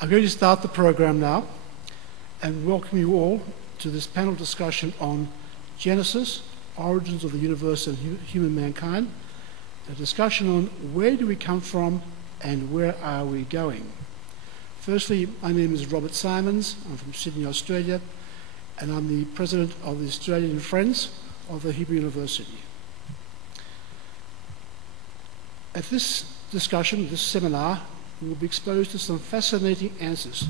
I'm going to start the program now and welcome you all to this panel discussion on Genesis, origins of the universe and human mankind, a discussion on where do we come from and where are we going. Firstly, my name is Robert Simons. I'm from Sydney, Australia, and I'm the president of the Australian Friends of the Hebrew University. At this discussion, this seminar, we will be exposed to some fascinating answers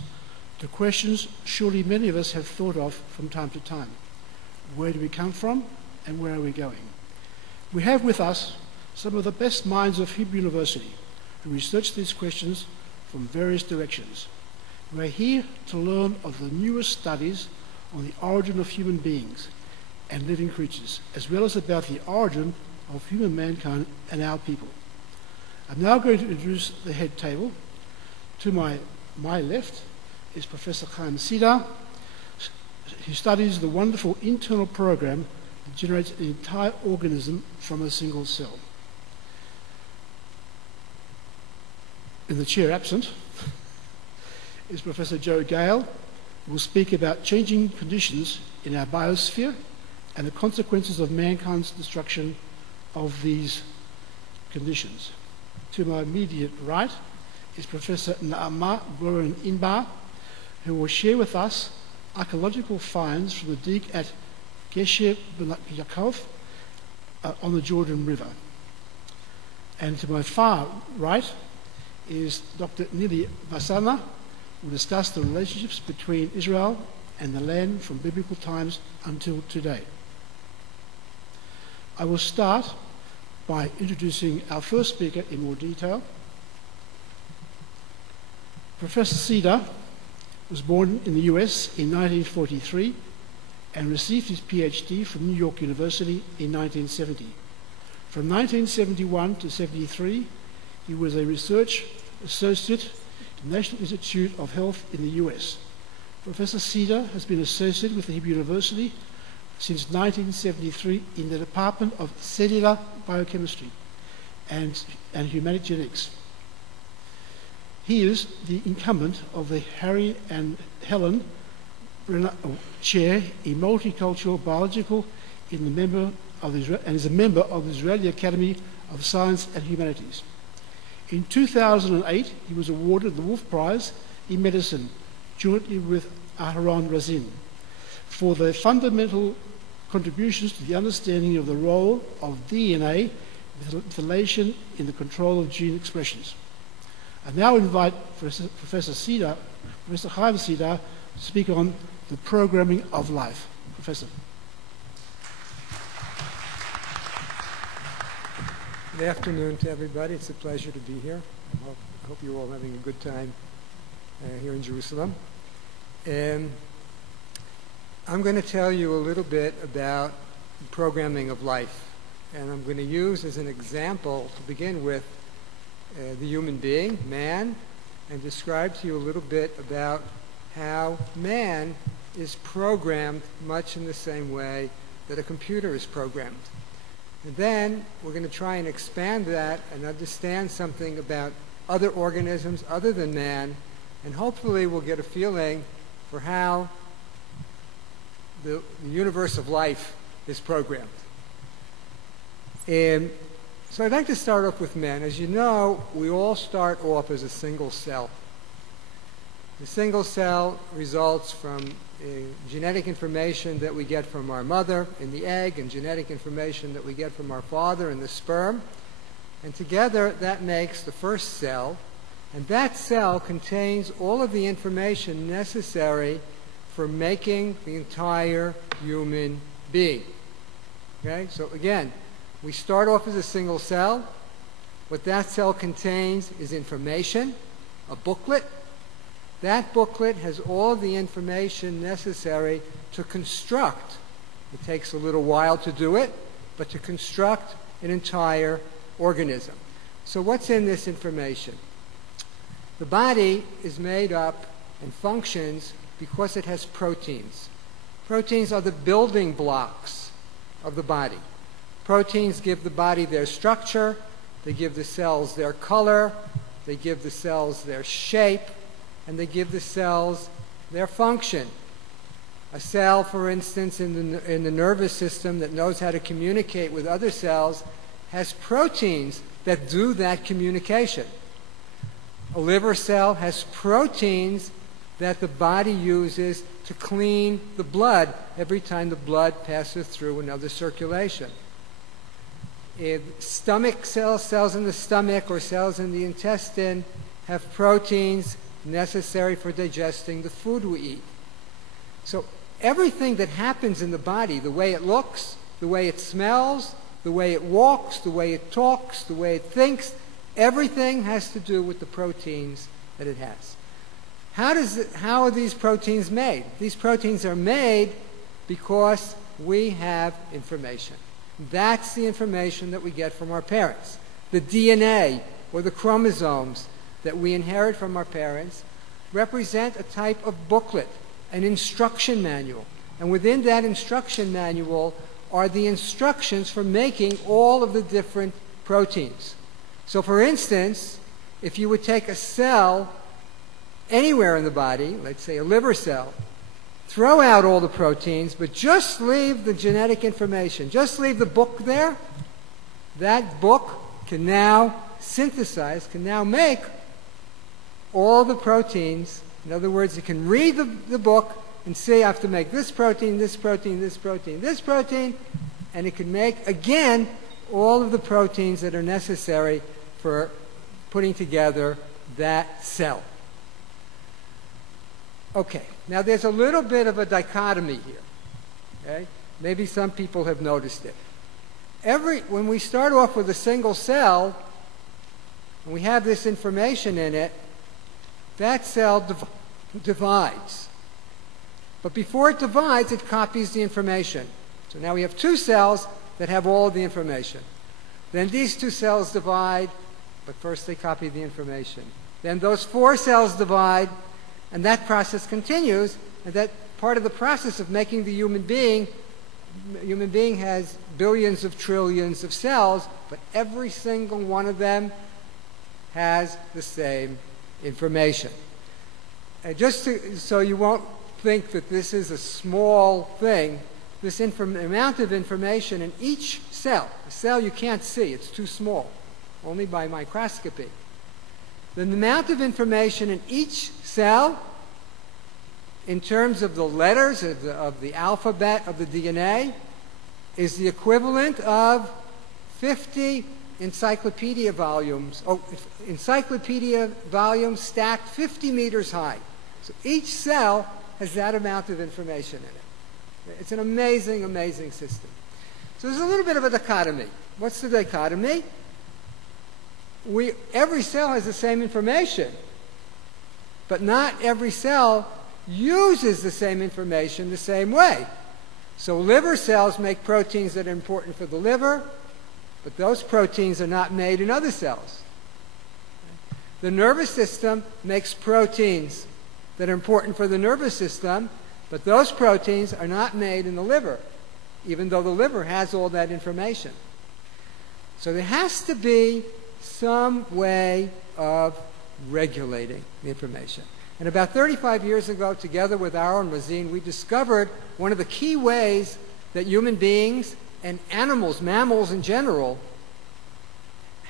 to questions surely many of us have thought of from time to time. Where do we come from and where are we going? We have with us some of the best minds of Hebrew University who research these questions from various directions. We are here to learn of the newest studies on the origin of human beings and living creatures, as well as about the origin of human mankind and our people. I'm now going to introduce the head table. To my left is Professor Chaim Ceder. He studies the wonderful internal program that generates an entire organism from a single cell. In the chair absent is Professor Joe Gale, who will speak about changing conditions in our biosphere and the consequences of mankind's destruction of these conditions. To my immediate right is Professor Naama Goren-Inbar, who will share with us archaeological finds from the dig at Gesher Ben Yaakov on the Jordan River. And to my far right is Dr. Nili Wazana, who will discuss the relationships between Israel and the land from biblical times until today. I will start by introducing our first speaker in more detail. Professor Ceder was born in the US in 1943 and received his PhD from New York University in 1970. From 1971 to 73, he was a research associate at the National Institute of Health in the US. Professor Ceder has been associated with the Hebrew University since 1973 in the Department of Cellular Biochemistry and Humanidis. He is the incumbent of the Harry and Helen Brenner Chair in Multicultural Biological and is a member of the Israeli Academy of Science and Humanities. In 2008, he was awarded the Wolf Prize in Medicine, jointly with Aharon Razin, for their fundamental contributions to the understanding of the role of DNA methylation in the control of gene expressions. I now invite Professor Chaim Ceder, to speak on the programming of life. Professor. Good afternoon to everybody. It's a pleasure to be here. I hope you're all having a good time here in Jerusalem. I'm going to tell you a little bit about the programming of life. And I'm going to use as an example, to begin with, the human being, man, and describe to you a little bit about how man is programmed much in the same way that a computer is programmed. And then we're going to try and expand that and understand something about other organisms other than man, and hopefully we'll get a feeling for how the universe of life is programmed. So I'd like to start off with men. As you know, we all start off as a single cell. The single cell results from genetic information that we get from our mother in the egg and genetic information that we get from our father in the sperm. And together that makes the first cell. And that cell contains all of the information necessary for making the entire human being. Okay? So again, we start off as a single cell. What that cell contains is information, a booklet. That booklet has all the information necessary to construct. It takes a little while to do it, but to construct an entire organism. So what's in this information? The body is made up and functions because it has proteins. Proteins are the building blocks of the body. Proteins give the body their structure, they give the cells their color, they give the cells their shape, and they give the cells their function. A cell, for instance, in the nervous system that knows how to communicate with other cells has proteins that do that communication. A liver cell has proteins that the body uses to clean the blood every time the blood passes through another circulation. Stomach cells in the stomach or cells in the intestine have proteins necessary for digesting the food we eat. So everything that happens in the body, the way it looks, the way it smells, the way it walks, the way it talks, the way it thinks, everything has to do with the proteins that it has. How are these proteins made? These proteins are made because we have information. That's the information that we get from our parents. The DNA or the chromosomes that we inherit from our parents represent a type of booklet, an instruction manual. And within that instruction manual are the instructions for making all of the different proteins. So for instance, if you would take a cell anywhere in the body, let's say a liver cell, throw out all the proteins, but just leave the genetic information, just leave the book there, that book can now synthesize, can now make all the proteins. In other words, it can read the book and say, I have to make this protein, this protein, this protein, this protein, and it can make, again, all of the proteins that are necessary for putting together that cell. Okay, now there's a little bit of a dichotomy here. Okay? Maybe some people have noticed it. When we start off with a single cell, and we have this information in it, that cell divides. But before it divides, it copies the information. So now we have two cells that have all the information. Then these two cells divide, but first they copy the information. Then those four cells divide, and that process continues, and that part of the process of making the human being has billions of trillions of cells, but every single one of them has the same information. And just so you won't think that this is a small thing, this amount of information in each cell, a cell you can't see, it's too small, only by microscopy. The amount of information in each cell, in terms of the letters of the alphabet of the DNA, is the equivalent of 50 encyclopedia volumes, encyclopedia volumes stacked 50 meters high. So each cell has that amount of information in it. It's an amazing, amazing system. So there's a little bit of a dichotomy. What's the dichotomy? Every cell has the same information, but not every cell uses the same information the same way. So liver cells make proteins that are important for the liver, but those proteins are not made in other cells. The nervous system makes proteins that are important for the nervous system, but those proteins are not made in the liver, even though the liver has all that information. So there has to be some way of regulating the information. And about 35 years ago, together with Aaron Razin, we discovered one of the key ways that human beings and animals, mammals in general,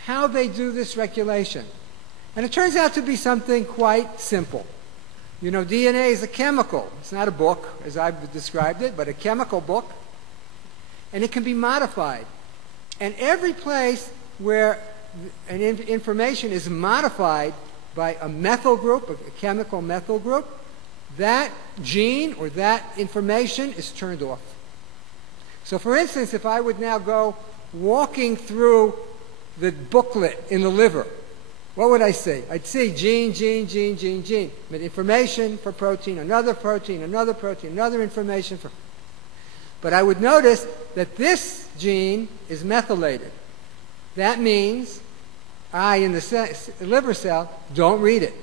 how they do this regulation. And it turns out to be something quite simple. You know, DNA is a chemical. It's not a book, as I've described it, but a chemical book. And it can be modified. And every place where an information is modified by a methyl group, a chemical methyl group, that gene or that information is turned off. So for instance, if I would now go walking through the booklet in the liver, what would I see? I'd see gene, gene, gene, gene, gene. But information for protein, another protein, another protein, another information for... But I would notice that this gene is methylated. That means I, in the liver cell, don't read it.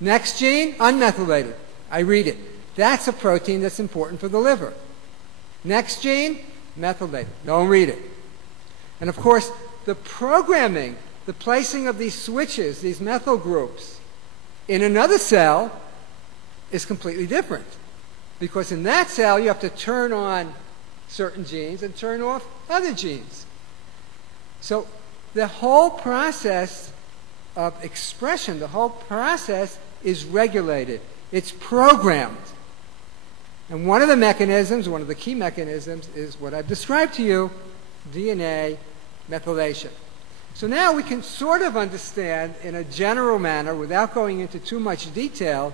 Next gene, unmethylated. I read it. That's a protein that's important for the liver. Next gene, methylated. Don't read it. And of course, the programming, the placing of these switches, these methyl groups, in another cell is completely different. Because in that cell, you have to turn on certain genes and turn off other genes. So the whole process of expression, the whole process is regulated. It's programmed. And one of the mechanisms, one of the key mechanisms, is what I've described to you, DNA methylation. So now we can sort of understand in a general manner, without going into too much detail,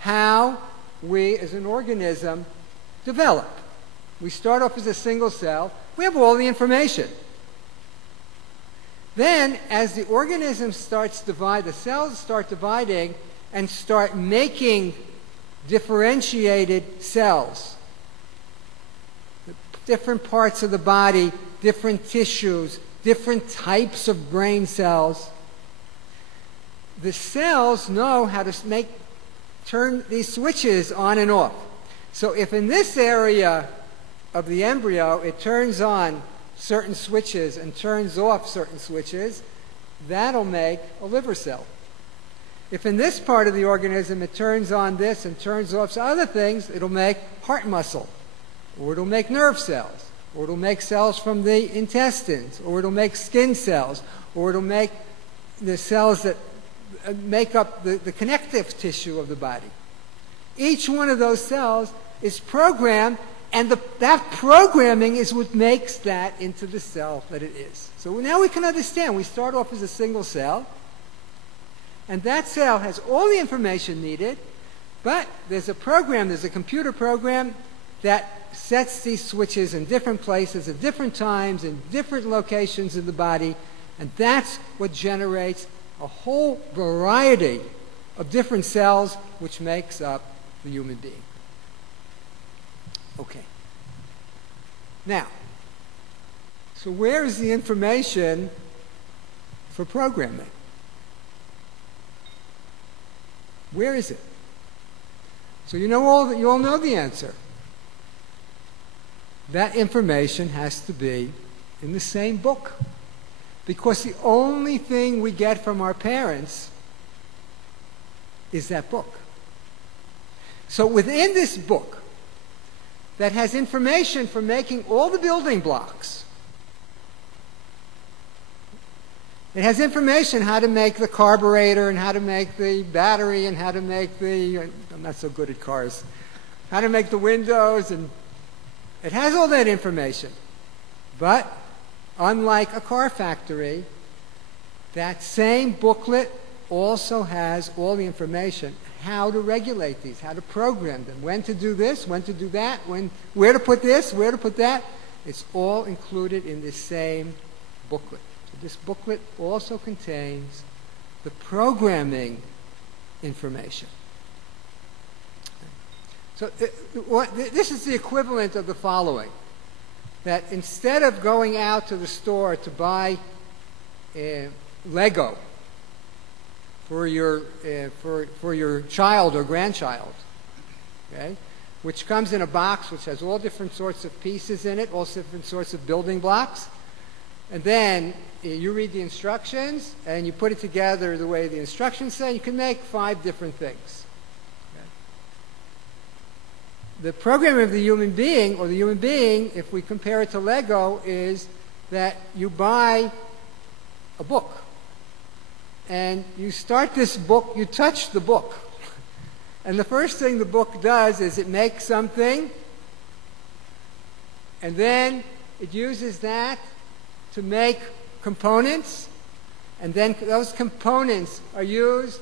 how we as an organism develop. We start off as a single cell. We have all the information. Then, as the organism starts to divide, the cells start dividing and start making differentiated cells. Different parts of the body, different tissues, different types of brain cells. The cells know how to turn these switches on and off. So if in this area of the embryo it turns on certain switches and turns off certain switches, that'll make a liver cell. If in this part of the organism it turns on this and turns off other things, it'll make heart muscle, or it'll make nerve cells, or it'll make cells from the intestines, or it'll make skin cells, or it'll make the cells that make up the connective tissue of the body. Each one of those cells is programmed, and that programming is what makes that into the cell that it is. So now we can understand. We start off as a single cell, and that cell has all the information needed, but there's a program, there's a computer program that sets these switches in different places at different times in different locations of the body, and that's what generates a whole variety of different cells which makes up the human being. Okay. Now, so where is the information for programming? Where is it? So you all know the answer. That information has to be in the same book. Because the only thing we get from our parents is that book. So within this book that has information for making all the building blocks, it has information how to make the carburetor and how to make the battery and how to make the, I'm not so good at cars, how to make the windows, and it has all that information. But unlike a car factory, that same booklet also has all the information, how to regulate these, how to program them, when to do this, when to do that, where to put this, where to put that. It's all included in this same booklet. So this booklet also contains the programming information. So this is the equivalent of the following. That instead of going out to the store to buy Lego for your child or grandchild, okay, which comes in a box which has all different sorts of pieces in it, all different sorts of building blocks, and then you read the instructions and you put it together the way the instructions say, you can make 5 different things. The program of the human being, or the human being, if we compare it to Lego, is that you buy a book. And you start this book, you touch the book. And the first thing the book does is it makes something, and then it uses that to make components, and then those components are used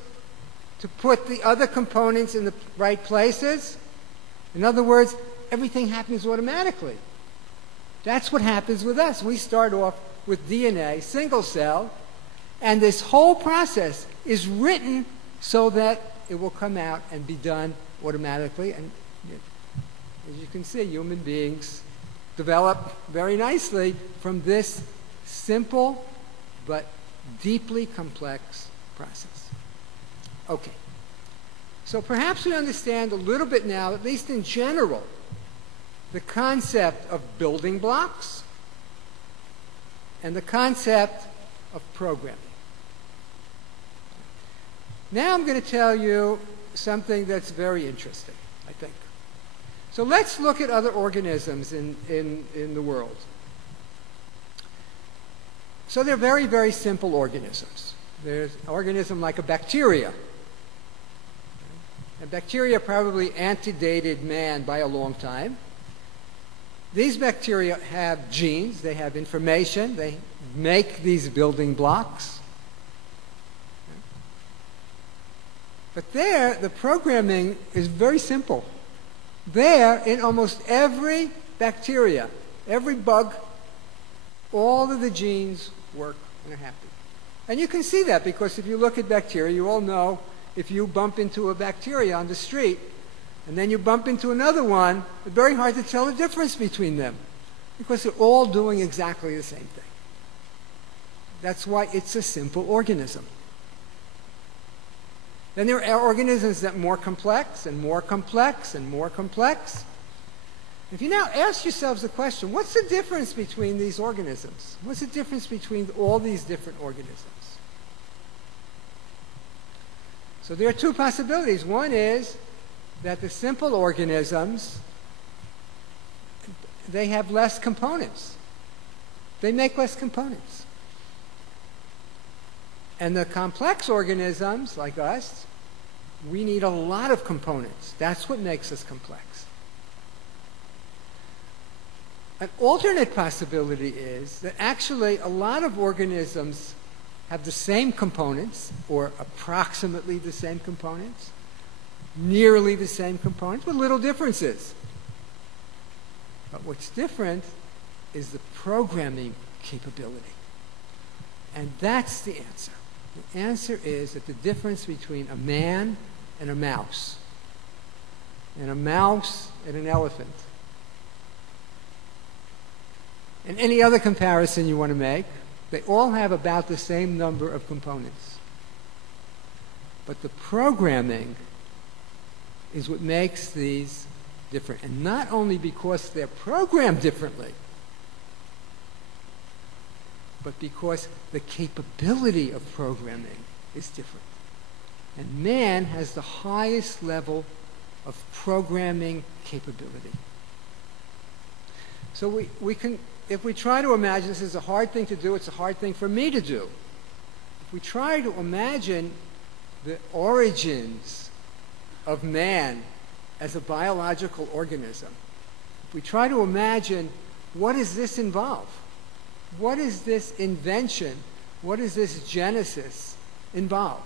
to put the other components in the right places. In other words, everything happens automatically. That's what happens with us. We start off with DNA, single cell, and this whole process is written so that it will come out and be done automatically. And as you can see, human beings develop very nicely from this simple but deeply complex process. Okay. So perhaps we understand a little bit now, at least in general, the concept of building blocks and the concept of programming. Now I'm going to tell you something that's very interesting, I think. So let's look at other organisms in the world. So they're very, very simple organisms. There's an organism like a bacteria. And bacteria probably antedated man by a long time. These bacteria have genes, they have information, they make these building blocks. But there, the programming is very simple. There, in almost every bacteria, every bug, all of the genes work and are happy. And you can see that because if you look at bacteria, you all know if you bump into a bacteria on the street and then you bump into another one, it's very hard to tell the difference between them because they're all doing exactly the same thing. That's why it's a simple organism. Then there are organisms that are more complex and more complex and more complex. If you now ask yourselves the question, what's the difference between these organisms? What's the difference between all these different organisms? So there are two possibilities. One is that the simple organisms, they have less components. They make less components. And the complex organisms, like us, we need a lot of components. That's what makes us complex. An alternate possibility is that actually a lot of organisms have the same components, or approximately the same components, nearly the same components, with little differences. But what's different is the programming capability. And that's the answer. The answer is that the difference between a man and a mouse and an elephant, and any other comparison you want to make, they all have about the same number of components. But the programming is what makes these different. And not only because they're programmed differently, but because the capability of programming is different. And man has the highest level of programming capability. So we can, if we try to imagine, this is a hard thing to do, it's a hard thing for me to do. If we try to imagine the origins of man as a biological organism, if we try to imagine what does this involve? What is this invention? What does this genesis involve?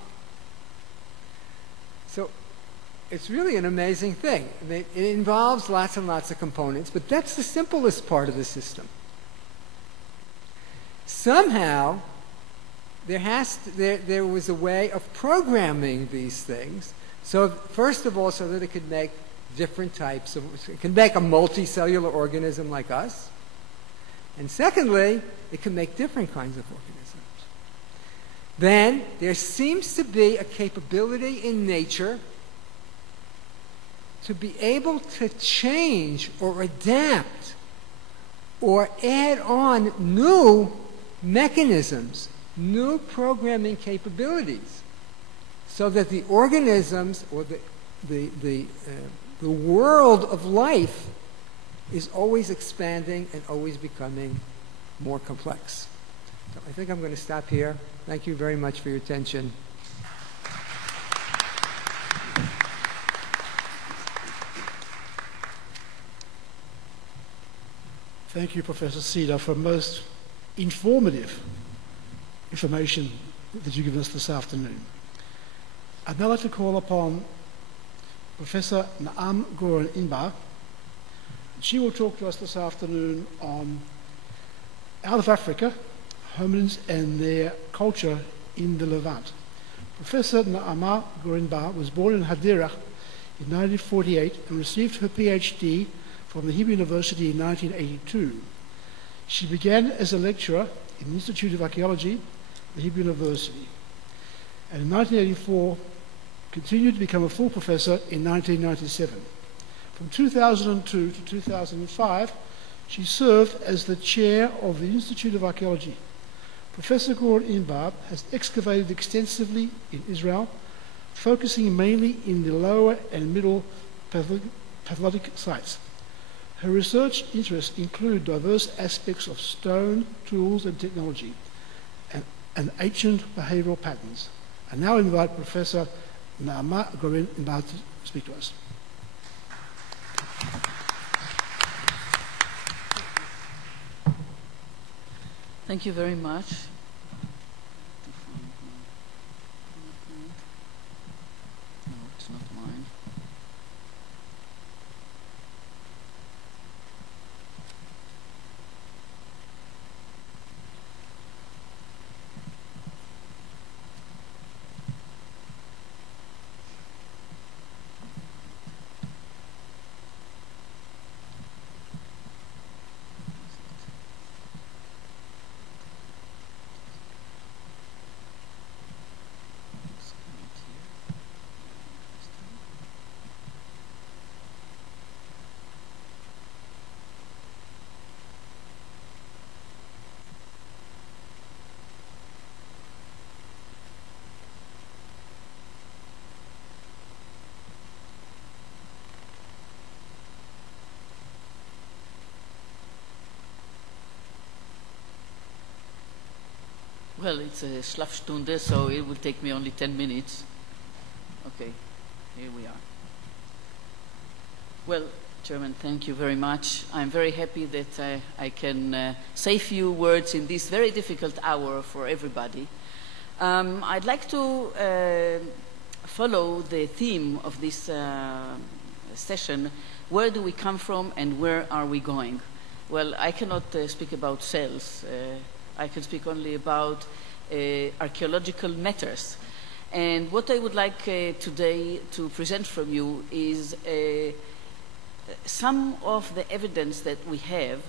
So it's really an amazing thing. It involves lots and lots of components, but that's the simplest part of the system. Somehow, there was a way of programming these things. So first of all, so that it could make different types of, it can make a multicellular organism like us. And secondly, it can make different kinds of organisms. Then there seems to be a capability in nature to be able to change or adapt or add on new mechanisms, new programming capabilities, so that the organisms or the world of life is always expanding and always becoming more complex. So I think I'm going to stop here. Thank you very much for your attention. Thank you, Professor Ceder, for most informative information that you've given us this afternoon. I'd now like to call upon Professor Naama Goren-Inbar. She will talk to us this afternoon on out of Africa, hominins and their culture in the Levant. Professor Naama Goren-Inbar was born in Hadera in 1948 and received her PhD from the Hebrew University in 1982. She began as a lecturer in the Institute of Archaeology at the Hebrew University, and in 1984 continued to become a full professor in 1997. From 2002 to 2005, she served as the chair of the Institute of Archaeology. Professor Goren-Inbar has excavated extensively in Israel, focusing mainly in the lower and middle pathologic sites. Her research interests include diverse aspects of stone, tools and technology, and ancient behavioral patterns. I now invite Professor Naama Goren-Inbar to speak to us. Thank you very much. No, it's not mine. Well, it's a Schlafstunde, so it will take me only 10 minutes. Okay, here we are. Well, Chairman, thank you very much. I'm very happy that I can say a few words in this very difficult hour for everybody. I'd like to follow the theme of this session. Where do we come from and where are we going? Well, I cannot speak about cells. I can speak only about archaeological matters. And what I would like today to present from you is some of the evidence that we have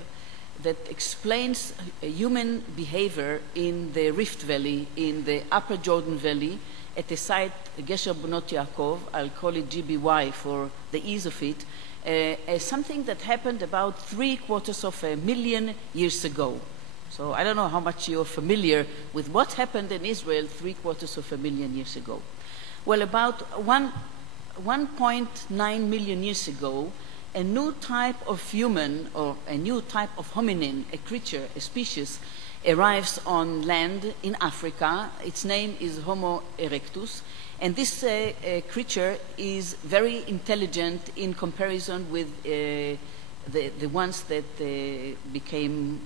that explains human behavior in the Rift Valley, in the Upper Jordan Valley, at the site Gesher Bonot Yaakov. I'll call it GBY for the ease of it, as something that happened about 750,000 years ago. So I don't know how much you're familiar with what happened in Israel 750,000 years ago. Well, about 1.9 million years ago, a new type of human, or a new type of hominin, a creature, a species, arrives on land in Africa. Its name is Homo erectus. And this creature is very intelligent in comparison with the ones that became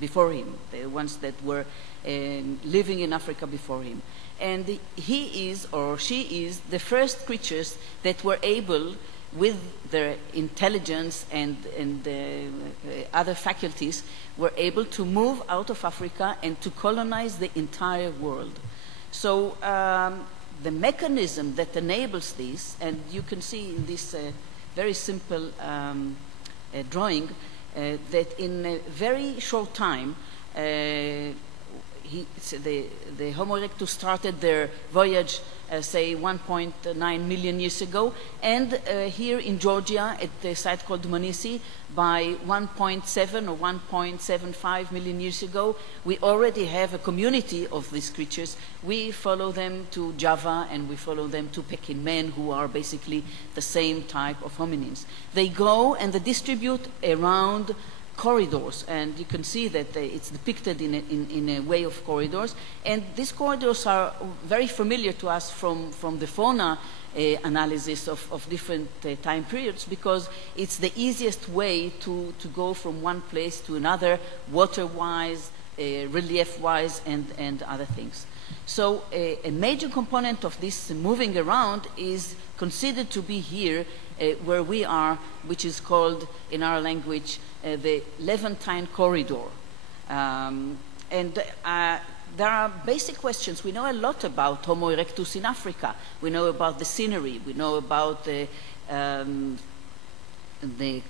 before him, the ones that were living in Africa before him. And he is, or she is, the first creatures that were able, with their intelligence and other faculties, were able to move out of Africa and to colonize the entire world. So the mechanism that enables this, and you can see in this very simple drawing, that in a very short time, the Homo erectus started their voyage, say 1.9 million years ago, and here in Georgia, at the site called Manisi, by 1.7 or 1.75 million years ago, we already have a community of these creatures. We follow them to Java, and we follow them to Pekin men, who are basically the same type of hominins. They go and they distribute around corridors, and you can see that it's depicted in a way of corridors, and these corridors are very familiar to us from the fauna analysis of different time periods, because it's the easiest way to go from one place to another, water-wise, relief-wise, and other things. So a major component of this moving around is considered to be here where we are, which is called in our language the Levantine corridor. There are basic questions. We know a lot about Homo erectus in Africa. We know about the scenery. We know about the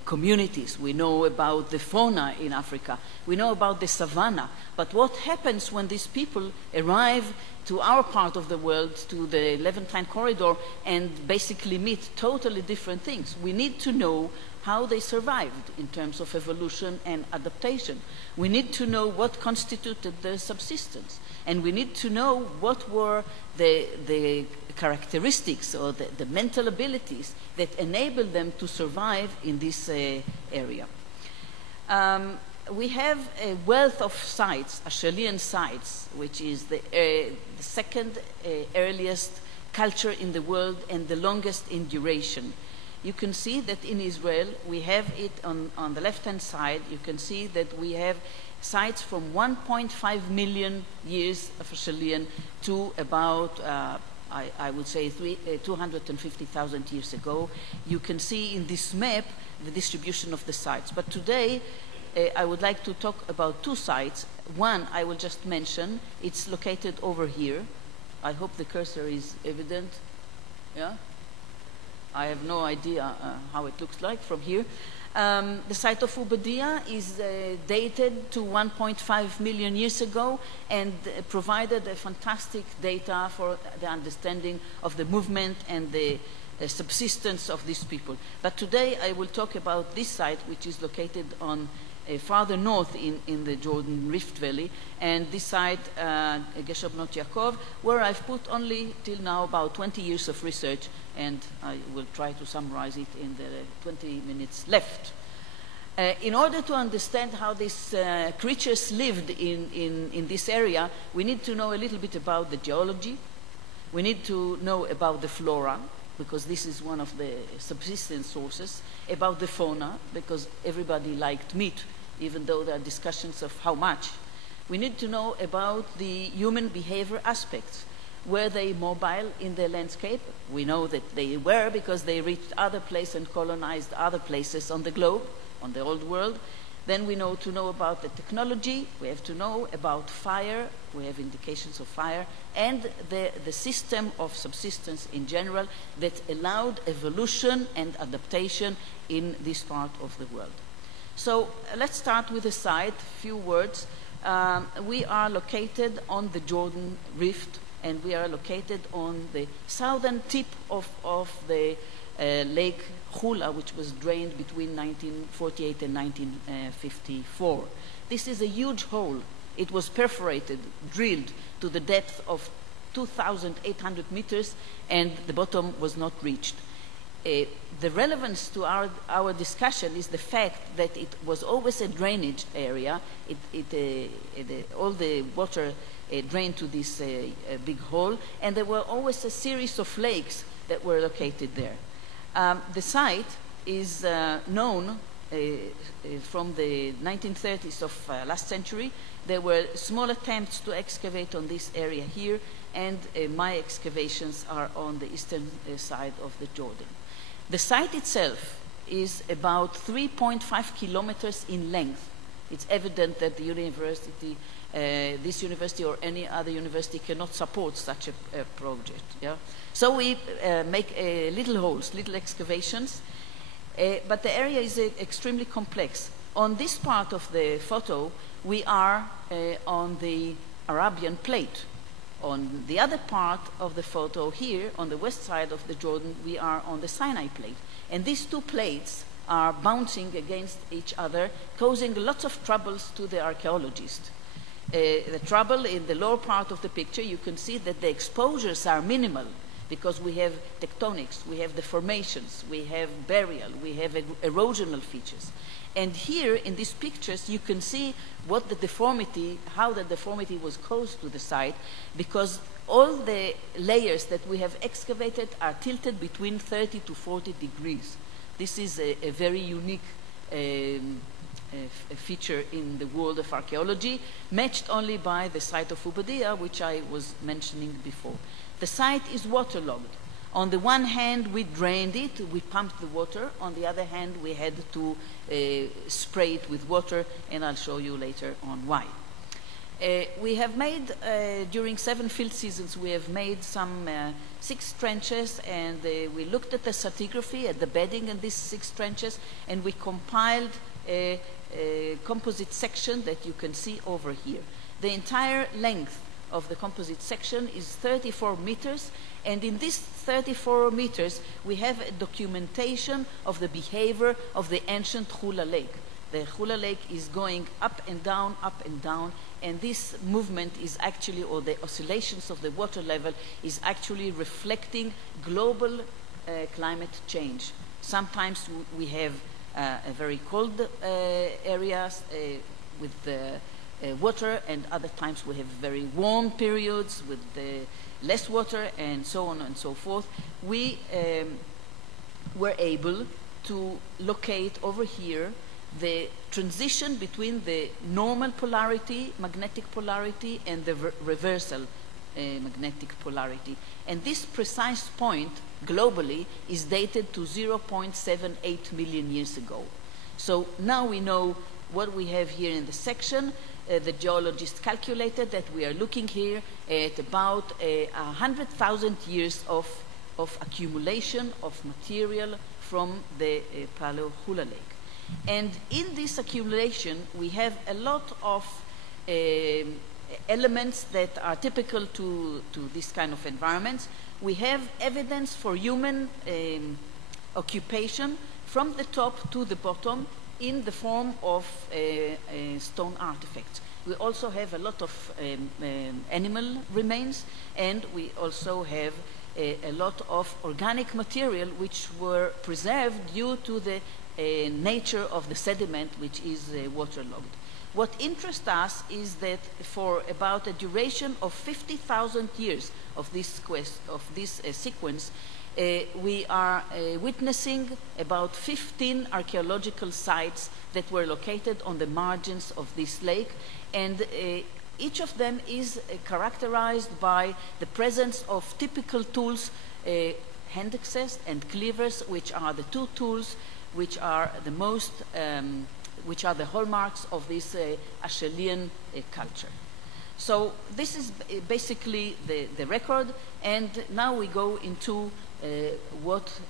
communities. We know about the fauna in Africa. We know about the savanna. But what happens when these people arrive to our part of the world, to the Levantine corridor, and basically meet totally different things? We need to know how they survived in terms of evolution and adaptation. We need to know what constituted their subsistence, and we need to know what were the characteristics or the mental abilities that enabled them to survive in this area. We have a wealth of sites, Acheulean sites, which is the second earliest culture in the world and the longest in duration. You can see that in Israel, we have it on the left-hand side. You can see that we have sites from 1.5 million years of Acheulean to about, I would say, 250,000 years ago. You can see in this map the distribution of the sites. But today, I would like to talk about two sites. One I will just mention. It's located over here. I hope the cursor is evident. Yeah? I have no idea how it looks like from here. The site of Ubadia is dated to 1.5 million years ago and provided a fantastic data for the understanding of the movement and the subsistence of these people. But today I will talk about this site, which is located on farther north in the Jordan Rift Valley, and this site, Gesher Bnot Yaakov, where I've put only till now about 20 years of research, and I will try to summarize it in the 20 minutes left. In order to understand how these creatures lived in this area, we need to know a little bit about the geology. We need to know about the flora, because this is one of the subsistence sources, about the fauna, because everybody liked meat, even though there are discussions of how much. We need to know about the human behavior aspects. Were they mobile in the landscape? We know that they were, because they reached other places and colonized other places on the globe, on the old world. Then we know to know about the technology. We have to know about fire. We have indications of fire, and the system of subsistence in general that allowed evolution and adaptation in this part of the world. So let's start with the site. Few words. We are located on the Jordan Rift, and we are located on the southern tip of the Lake Hula, which was drained between 1948 and 1954. This is a huge hole. It was perforated, drilled to the depth of 2,800 meters, and the bottom was not reached. The relevance to our discussion is the fact that it was always a drainage area. All the water drained to this big hole, and there were always a series of lakes that were located there. The site is known from the 1930s of last century. There were small attempts to excavate on this area here, and my excavations are on the eastern side of the Jordan. The site itself is about 3.5 kilometers in length. It's evident that the university, this university or any other university cannot support such a project. Yeah? So we make little holes, little excavations, but the area is extremely complex. On this part of the photo, we are on the Arabian Plate. On the other part of the photo here, on the west side of the Jordan, we are on the Sinai Plate. And these two plates are bouncing against each other, causing lots of troubles to the archaeologist. The trouble in the lower part of the picture, you can see that the exposures are minimal, because we have tectonics, we have deformations, we have burial, we have erosional features. And here in these pictures, you can see what the deformity, how the deformity was caused to the site, because all the layers that we have excavated are tilted between 30 to 40 degrees. This is a very unique feature in the world of archaeology, matched only by the site of Ubadia, which I was mentioning before. The site is waterlogged. On the one hand, we drained it, we pumped the water. On the other hand, we had to spray it with water, and I'll show you later on why. We have made, during 7 field seasons, we have made some 6 trenches, and we looked at the stratigraphy, at the bedding in these 6 trenches, and we compiled a composite section that you can see over here. The entire length of the composite section is 34 meters, and in this 34 meters we have a documentation of the behavior of the ancient Hula Lake. The Hula Lake is going up and down, and this movement is actually, or the oscillations of the water level is actually reflecting global climate change. Sometimes we have a very cold areas with water, and other times we have very warm periods with less water, and so on and so forth. We were able to locate over here the transition between the normal polarity, magnetic polarity, and the reversal magnetic polarity. And this precise point globally is dated to 0.78 million years ago. So now we know what we have here in the section. The geologists calculated that we are looking here at about 100,000 years of accumulation of material from the Paleo-Hula Lake. And in this accumulation, we have a lot of elements that are typical to this kind of environments. We have evidence for human occupation from the top to the bottom in the form of stone artifacts. We also have a lot of animal remains, and we also have a lot of organic material which were preserved due to the nature of the sediment, which is waterlogged. What interests us is that for about a duration of 50,000 years of this sequence, we are witnessing about 15 archaeological sites that were located on the margins of this lake, and each of them is characterized by the presence of typical tools, hand axes and cleavers, which are the two tools which are the most, which are the hallmarks of this Acheulean culture. So this is basically the record, and now we go into what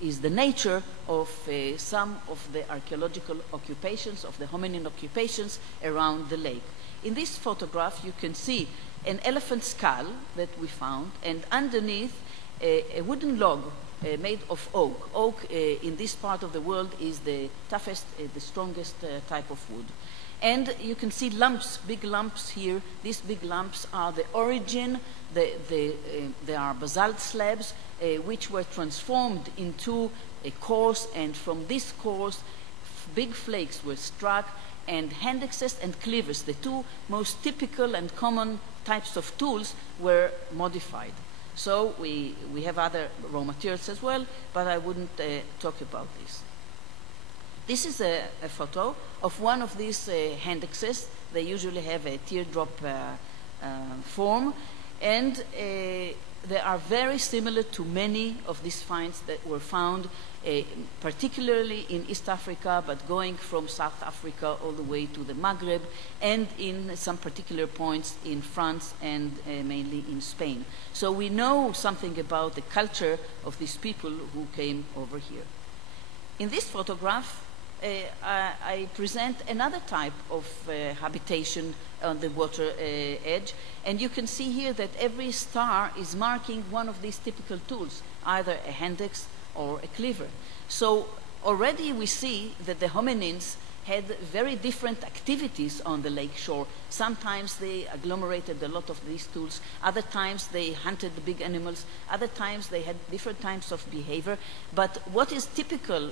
is the nature of some of the archaeological occupations, of the hominin occupations around the lake. In this photograph you can see an elephant skull that we found, and underneath a wooden log made of oak. Oak in this part of the world is the toughest, the strongest type of wood. And you can see lumps, big lumps here. These big lumps are the origin. They are basalt slabs which were transformed into a course, and from this course big flakes were struck, and hand axes and cleavers, the two most typical and common types of tools, were modified. So we have other raw materials as well, but I wouldn't talk about this. This is a photo of one of these hand axes. They usually have a teardrop form, and they are very similar to many of these finds that were found, particularly in East Africa, but going from South Africa all the way to the Maghreb, and in some particular points in France and mainly in Spain. So we know something about the culture of these people who came over here. In this photograph, I present another type of habitation on the water edge, and you can see here that every star is marking one of these typical tools, either a hand axe or a cleaver. So already we see that the hominins had very different activities on the lake shore. Sometimes they agglomerated a lot of these tools, other times they hunted the big animals, other times they had different types of behavior. But what is typical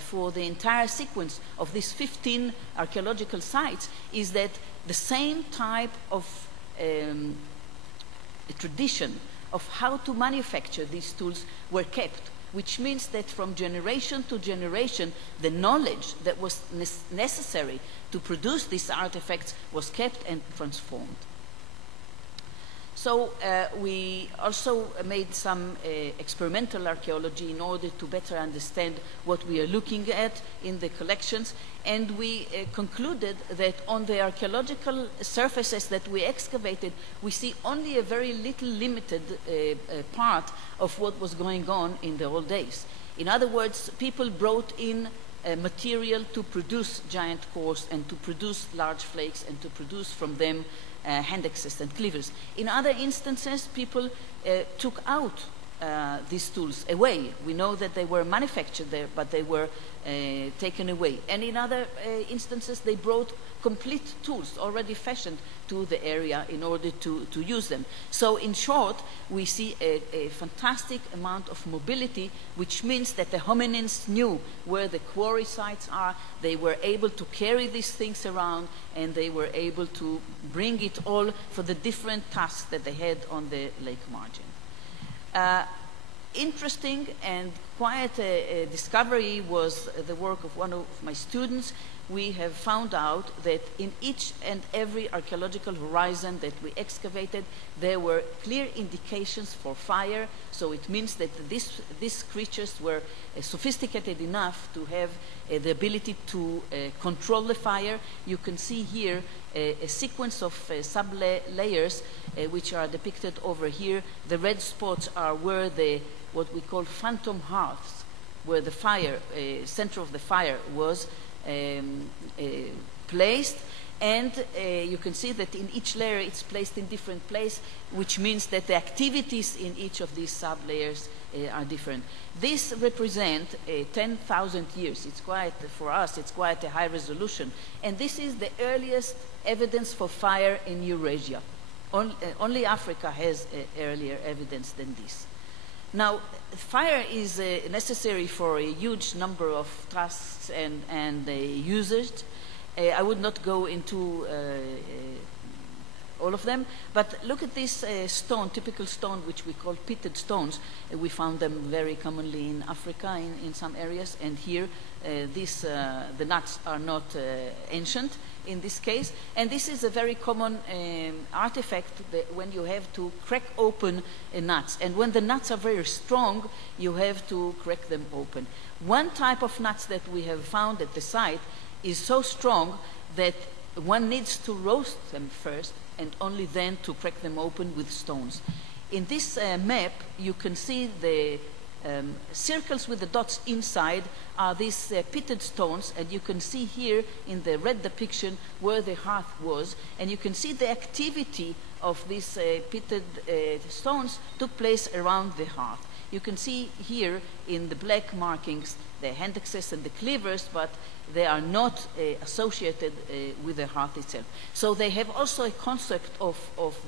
for the entire sequence of these 15 archaeological sites is that the same type of tradition of how to manufacture these tools were kept, which means that from generation to generation, the knowledge that was necessary to produce these artifacts was kept and transformed. So we also made some experimental archaeology in order to better understand what we are looking at in the collections, and we concluded that on the archaeological surfaces that we excavated, we see only a very little limited part of what was going on in the old days. In other words, people brought in material to produce giant cores and to produce large flakes and to produce from them hand axes and cleavers. In other instances, people took out these tools away. We know that they were manufactured there, but they were taken away. And in other instances, they brought complete tools already fashioned to the area in order to use them. So in short, we see a fantastic amount of mobility, which means that the hominins knew where the quarry sites are. They were able to carry these things around, and they were able to bring it all for the different tasks that they had on the lake margin. Interesting and quite a discovery was the work of one of my students. We have found out that in each and every archaeological horizon that we excavated, there were clear indications for fire. So it means that these creatures were sophisticated enough to have the ability to control the fire. You can see here a sequence of sub-layers which are depicted over here. The red spots are where what we call phantom hearths, where the fire, center of the fire was placed, and you can see that in each layer it's placed in different place, which means that the activities in each of these sub-layers are different. This represents 10,000 years. It's quite, for us, it's quite a high resolution, and this is the earliest evidence for fire in Eurasia. Only Africa has earlier evidence than this. Now, fire is necessary for a huge number of tasks and users. I would not go into all of them, but look at this stone, typical stone, which we call pitted stones. We found them very commonly in Africa, in some areas, and here the nuts are not ancient in this case, and this is a very common artifact that when you have to crack open nuts, and when the nuts are very strong, you have to crack them open. One type of nuts that we have found at the site is so strong that one needs to roast them first and only then to crack them open with stones. In this map, you can see the circles with the dots inside are these pitted stones, and you can see here in the red depiction where the hearth was, and you can see the activity of these pitted stones took place around the hearth. You can see here in the black markings the hand axes and the cleavers, but they are not associated with the hearth itself. So they have also a concept of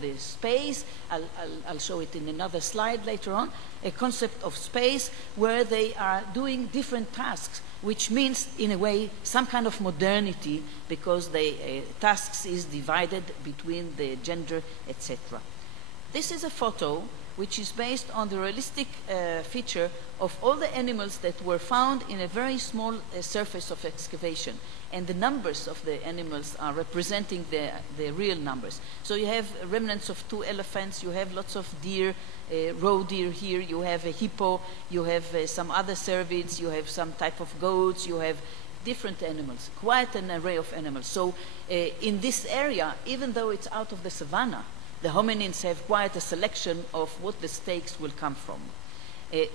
the space. I'll show it in another slide later on, a concept of space where they are doing different tasks, which means in a way some kind of modernity, because the tasks is divided between the gender, etc. This is a photo which is based on the realistic feature of all the animals that were found in a very small surface of excavation. And the numbers of the animals are representing the real numbers. So you have remnants of 2 elephants, you have lots of deer, roe deer here, you have a hippo, you have some other cervids, you have some type of goats, you have different animals, quite an array of animals. So in this area, even though it's out of the savanna, the hominins have quite a selection of what the steaks will come from.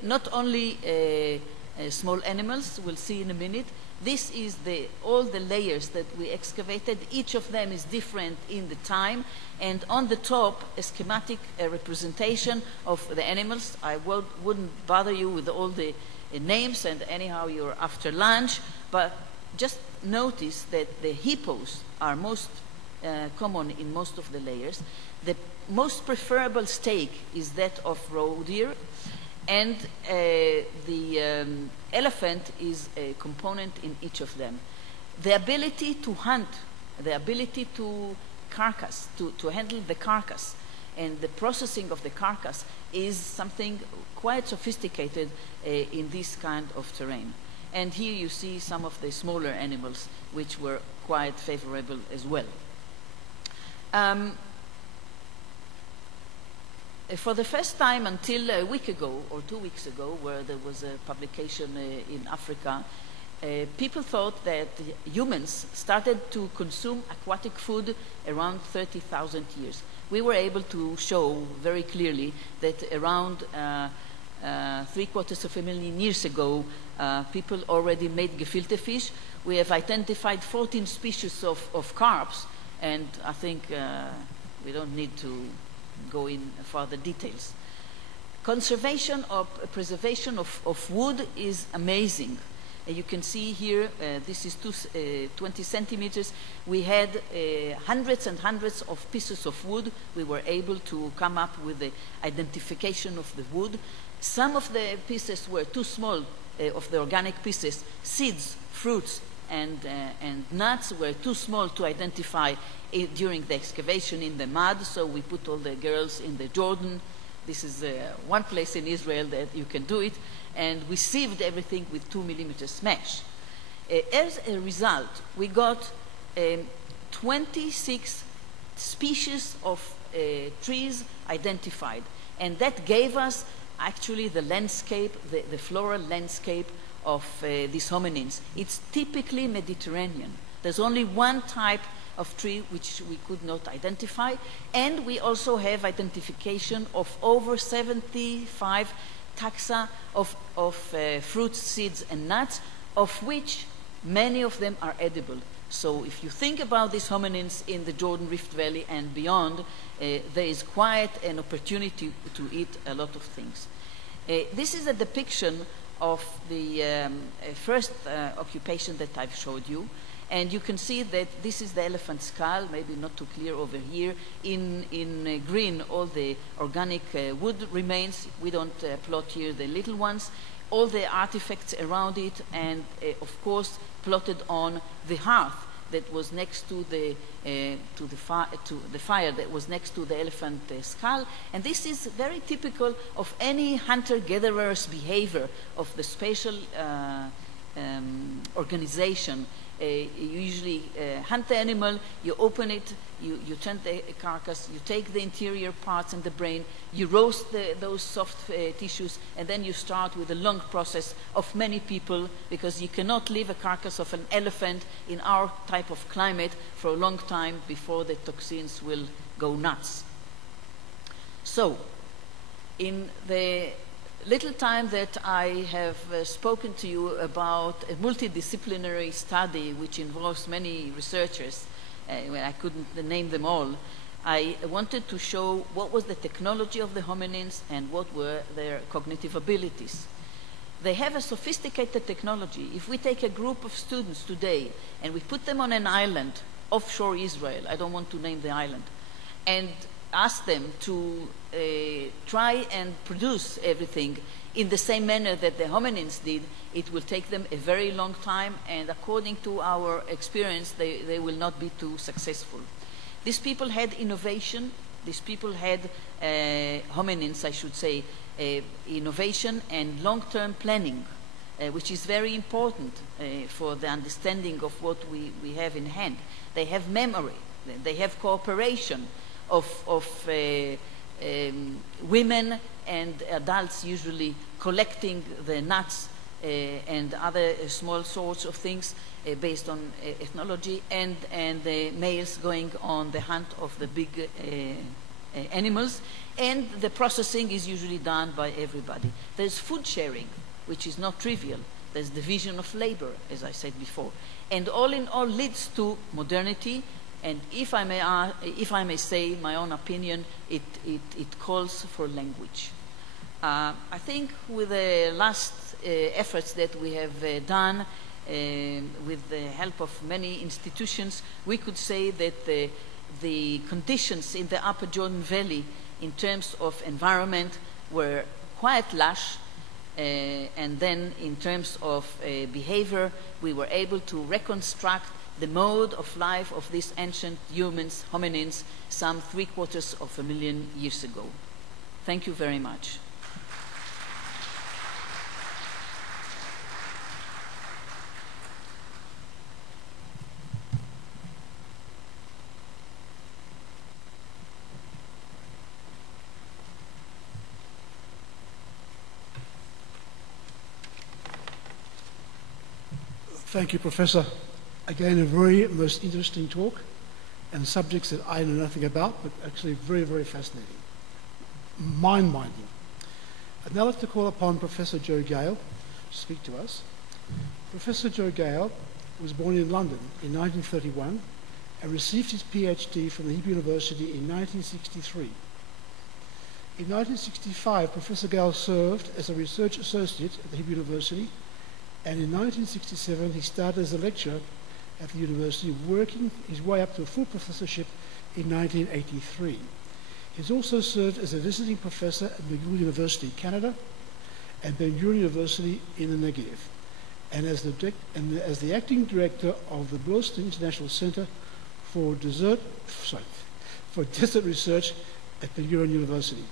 Not only small animals, we'll see in a minute. This is all the layers that we excavated. Each of them is different in the time. And on the top, a schematic representation of the animals. I wouldn't bother you with all the names, and anyhow you're after lunch. But just notice that the hippos are most common in most of the layers. The most preferable steak is that of roe deer, and the elephant is a component in each of them. The ability to hunt, the ability to handle the carcass, and the processing of the carcass is something quite sophisticated in this kind of terrain. And here you see some of the smaller animals which were quite favorable as well. For the first time until a week ago or 2 weeks ago, where there was a publication in Africa, people thought that humans started to consume aquatic food around 30,000 years. We were able to show very clearly that around 750,000 years ago, people already made gefilte fish. We have identified 14 species of carps, and I think we don't need to go in further details. Conservation or preservation of wood is amazing. You can see here, this is 20 centimeters. We had hundreds and hundreds of pieces of wood. We were able to come up with the identification of the wood. Some of the pieces were too small, of the organic pieces. Seeds, fruits, and nuts were too small to identify during the excavation in the mud, so we put all the girls in the Jordan. This is one place in Israel that you can do it, and we sieved everything with 2 millimeters mesh. As a result, we got 26 species of trees identified, and that gave us actually the landscape, the floral landscape of these hominins. It's typically Mediterranean. There's only one type of tree which we could not identify, and we also have identification of over 75 taxa of fruits, seeds, and nuts, of which many of them are edible. So if you think about these hominins in the Jordan Rift Valley and beyond, there is quite an opportunity to eat a lot of things. This is a depiction of the first occupation that I've showed you. And you can see that this is the elephant skull, maybe not too clear over here. In green, all the organic wood remains. We don't plot here the little ones. All the artifacts around it, and of course, plotted on the hearth that was next to the fire that was next to the elephant skull. And this is very typical of any hunter-gatherer's behavior of the spatial organization. You usually hunt the animal, you open it, you turn the carcass, you take the interior parts and the brain, you roast those soft tissues, and then you start with a long process of many people, because you cannot leave a carcass of an elephant in our type of climate for a long time before the toxins will go nuts. So, in the little time that I have spoken to you about a multidisciplinary study which involves many researchers, I couldn't name them all, I wanted to show what was the technology of the hominins and what were their cognitive abilities. They have a sophisticated technology. If we take a group of students today and we put them on an island offshore Israel, I don't want to name the island, and ask them to try and produce everything in the same manner that the hominins did, it will take them a very long time, and according to our experience, they will not be too successful. These people had innovation. These people had, hominins, I should say, innovation and long-term planning, which is very important for the understanding of what we have in hand. They have memory. They have cooperation of women and adults usually collecting the nuts and other small sorts of things based on ethnology, and the males going on the hunt of the big animals, and the processing is usually done by everybody. There's food sharing, which is not trivial. There's division of labor, as I said before, and all in all leads to modernity. And if I may say my own opinion, it calls for language. I think with the last efforts that we have done, with the help of many institutions, we could say that the conditions in the Upper Jordan Valley in terms of environment were quite lush, and then in terms of behavior, we were able to reconstruct the mode of life of these ancient humans, hominins, some 750,000 years ago. Thank you very much. Thank you, Professor. Again, a very most interesting talk, and subjects that I know nothing about, but actually very, very fascinating. Mind-binding. I'd now like to call upon Professor Joe Gale to speak to us. Professor Joe Gale was born in London in 1931 and received his PhD from the Hebrew University in 1963. In 1965, Professor Gale served as a research associate at the Hebrew University, and in 1967 he started as a lecturer at the university, working his way up to a full professorship in 1983. He's also served as a visiting professor at McGill University, Canada, and Ben-Gurion University in the Negev, and as the acting director of the Boylston International Center for Desert Research at Ben-Gurion University.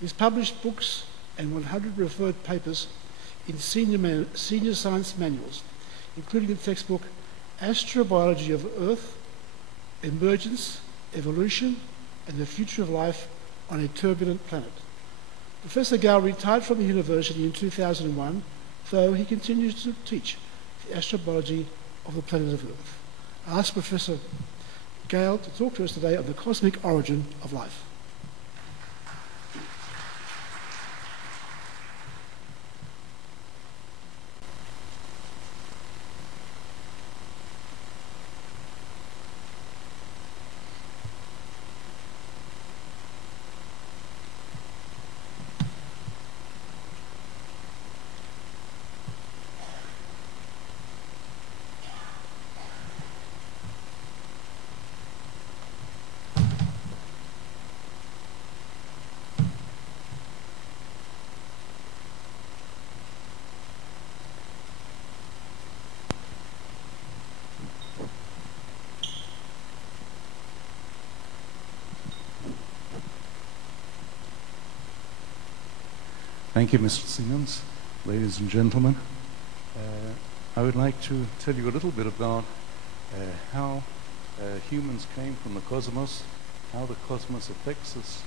He's published books and 100 referred papers in senior science manuals, including the textbook Astrobiology of Earth, Emergence, Evolution, and the Future of Life on a Turbulent Planet. Professor Gale retired from the university in 2001, though he continues to teach the astrobiology of the planet of Earth. I ask Professor Gale to talk to us today on the cosmic origin of life. Thank you, Mr. Siemens. Ladies and gentlemen, I would like to tell you a little bit about how humans came from the cosmos, how the cosmos affects us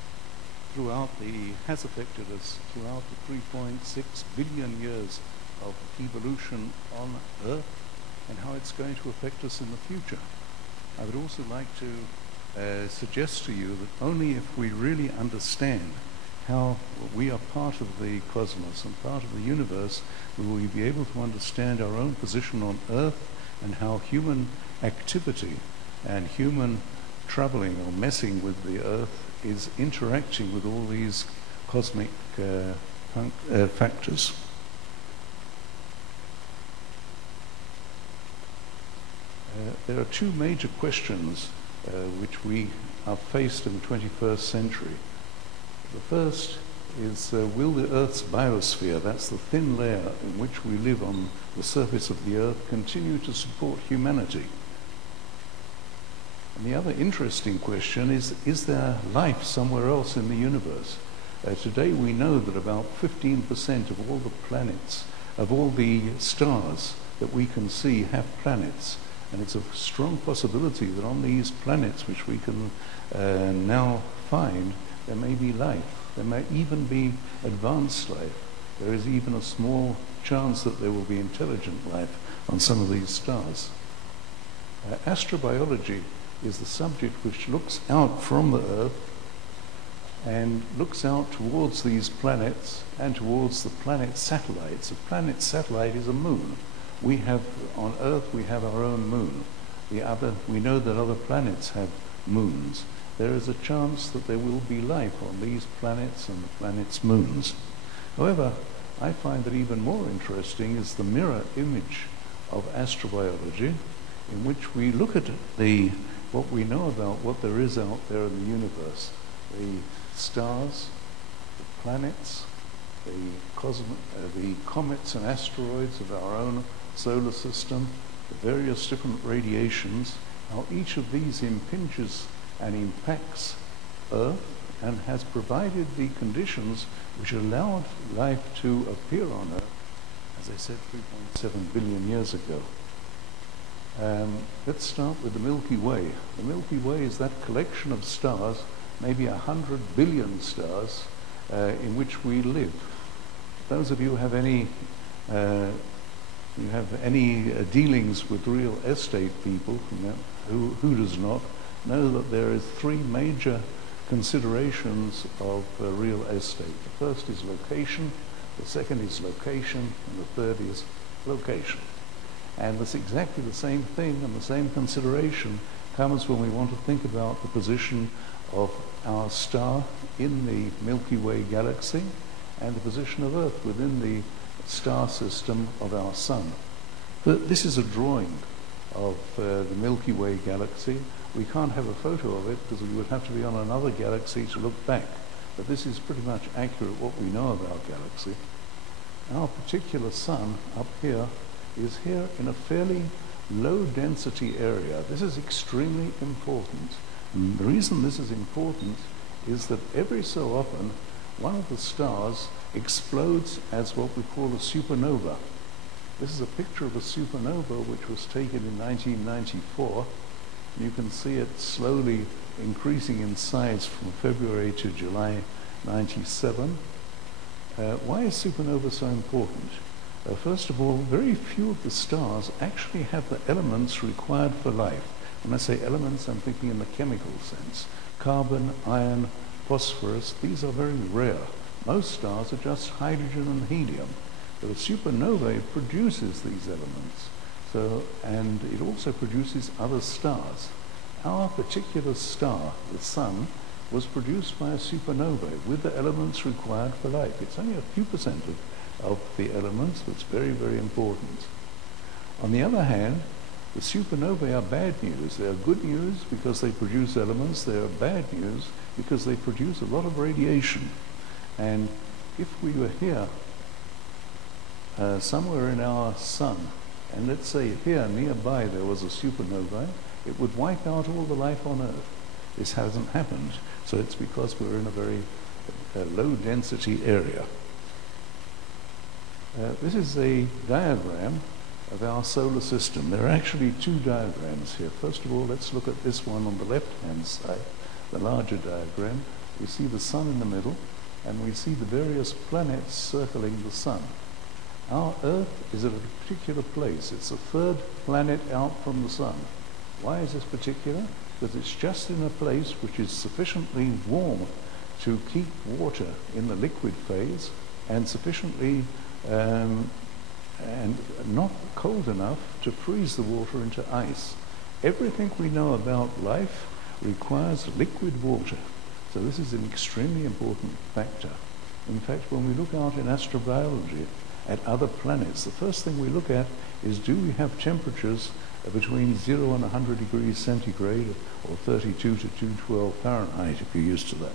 has affected us throughout the 3.6 billion years of evolution on Earth, and how it's going to affect us in the future. I would also like to suggest to you that only if we really understand how we are part of the cosmos and part of the universe, will we be able to understand our own position on Earth and how human activity and human troubling or messing with the Earth is interacting with all these cosmic factors. There are two major questions which we are faced in the 21st century. The first is, will the Earth's biosphere, that's the thin layer in which we live on the surface of the Earth, continue to support humanity? And the other interesting question is there life somewhere else in the universe? Today we know that about 15% of all the planets, of all the stars that we can see, have planets. And it's a strong possibility that on these planets, which we can now find, there may be life. There may even be advanced life. There is even a small chance that there will be intelligent life on some of these stars. Astrobiology is the subject which looks out from the Earth and looks out towards these planets and towards the planet satellites. A planet satellite is a moon. We have, on Earth, we have our own moon. We know that other planets have moons. There is a chance that there will be life on these planets and the planets' moons. However, I find that even more interesting is the mirror image of astrobiology, in which we look at what we know about what there is out there in the universe. The stars, the planets, the comets and asteroids of our own solar system, the various different radiations, how each of these impinges and impacts Earth and has provided the conditions which allowed life to appear on Earth, as I said, 3.7 billion years ago. Let's start with the Milky Way. The Milky Way is that collection of stars, maybe 100 billion stars, in which we live. Those of you who have any dealings with real estate people, who does not, know that there is three major considerations of real estate. The first is location, the second is location, and the third is location. And it's exactly the same thing, and the same consideration comes when we want to think about the position of our star in the Milky Way galaxy and the position of Earth within the star system of our sun. This is a drawing of the Milky Way galaxy. We can't have a photo of it because we would have to be on another galaxy to look back. But this is pretty much accurate what we know of our galaxy. Our particular sun up here is here in a fairly low density area. This is extremely important. And the reason this is important is that every so often one of the stars explodes as what we call a supernova. This is a picture of a supernova which was taken in 1994. You can see it slowly increasing in size from February to July 97. Why is supernova so important? First of all, very few of the stars actually have the elements required for life. When I say elements, I'm thinking in the chemical sense. Carbon, iron, phosphorus, these are very rare. Most stars are just hydrogen and helium. But a supernova, it produces these elements. And it also produces other stars. Our particular star, the sun, was produced by a supernova with the elements required for life. It's only a few percent of the elements, but it's very, very important. On the other hand, the supernovae are bad news. They are good news because they produce elements. They are bad news because they produce a lot of radiation. And if we were here somewhere in our sun, and let's say here nearby there was a supernova, it would wipe out all the life on Earth. This hasn't happened, so it's because we're in a very low density area. This is a diagram of our solar system. There are actually two diagrams here. First of all, let's look at this one on the left-hand side, the larger diagram. We see the sun in the middle, and we see the various planets circling the sun. Our Earth is at a particular place. It's the third planet out from the sun. Why is this particular? Because it's just in a place which is sufficiently warm to keep water in the liquid phase and sufficiently and not cold enough to freeze the water into ice. Everything we know about life requires liquid water. So this is an extremely important factor. In fact, when we look out in astrobiology at other planets, the first thing we look at is, do we have temperatures between 0 and 100 degrees centigrade, or 32 to 212 Fahrenheit, if you're used to that.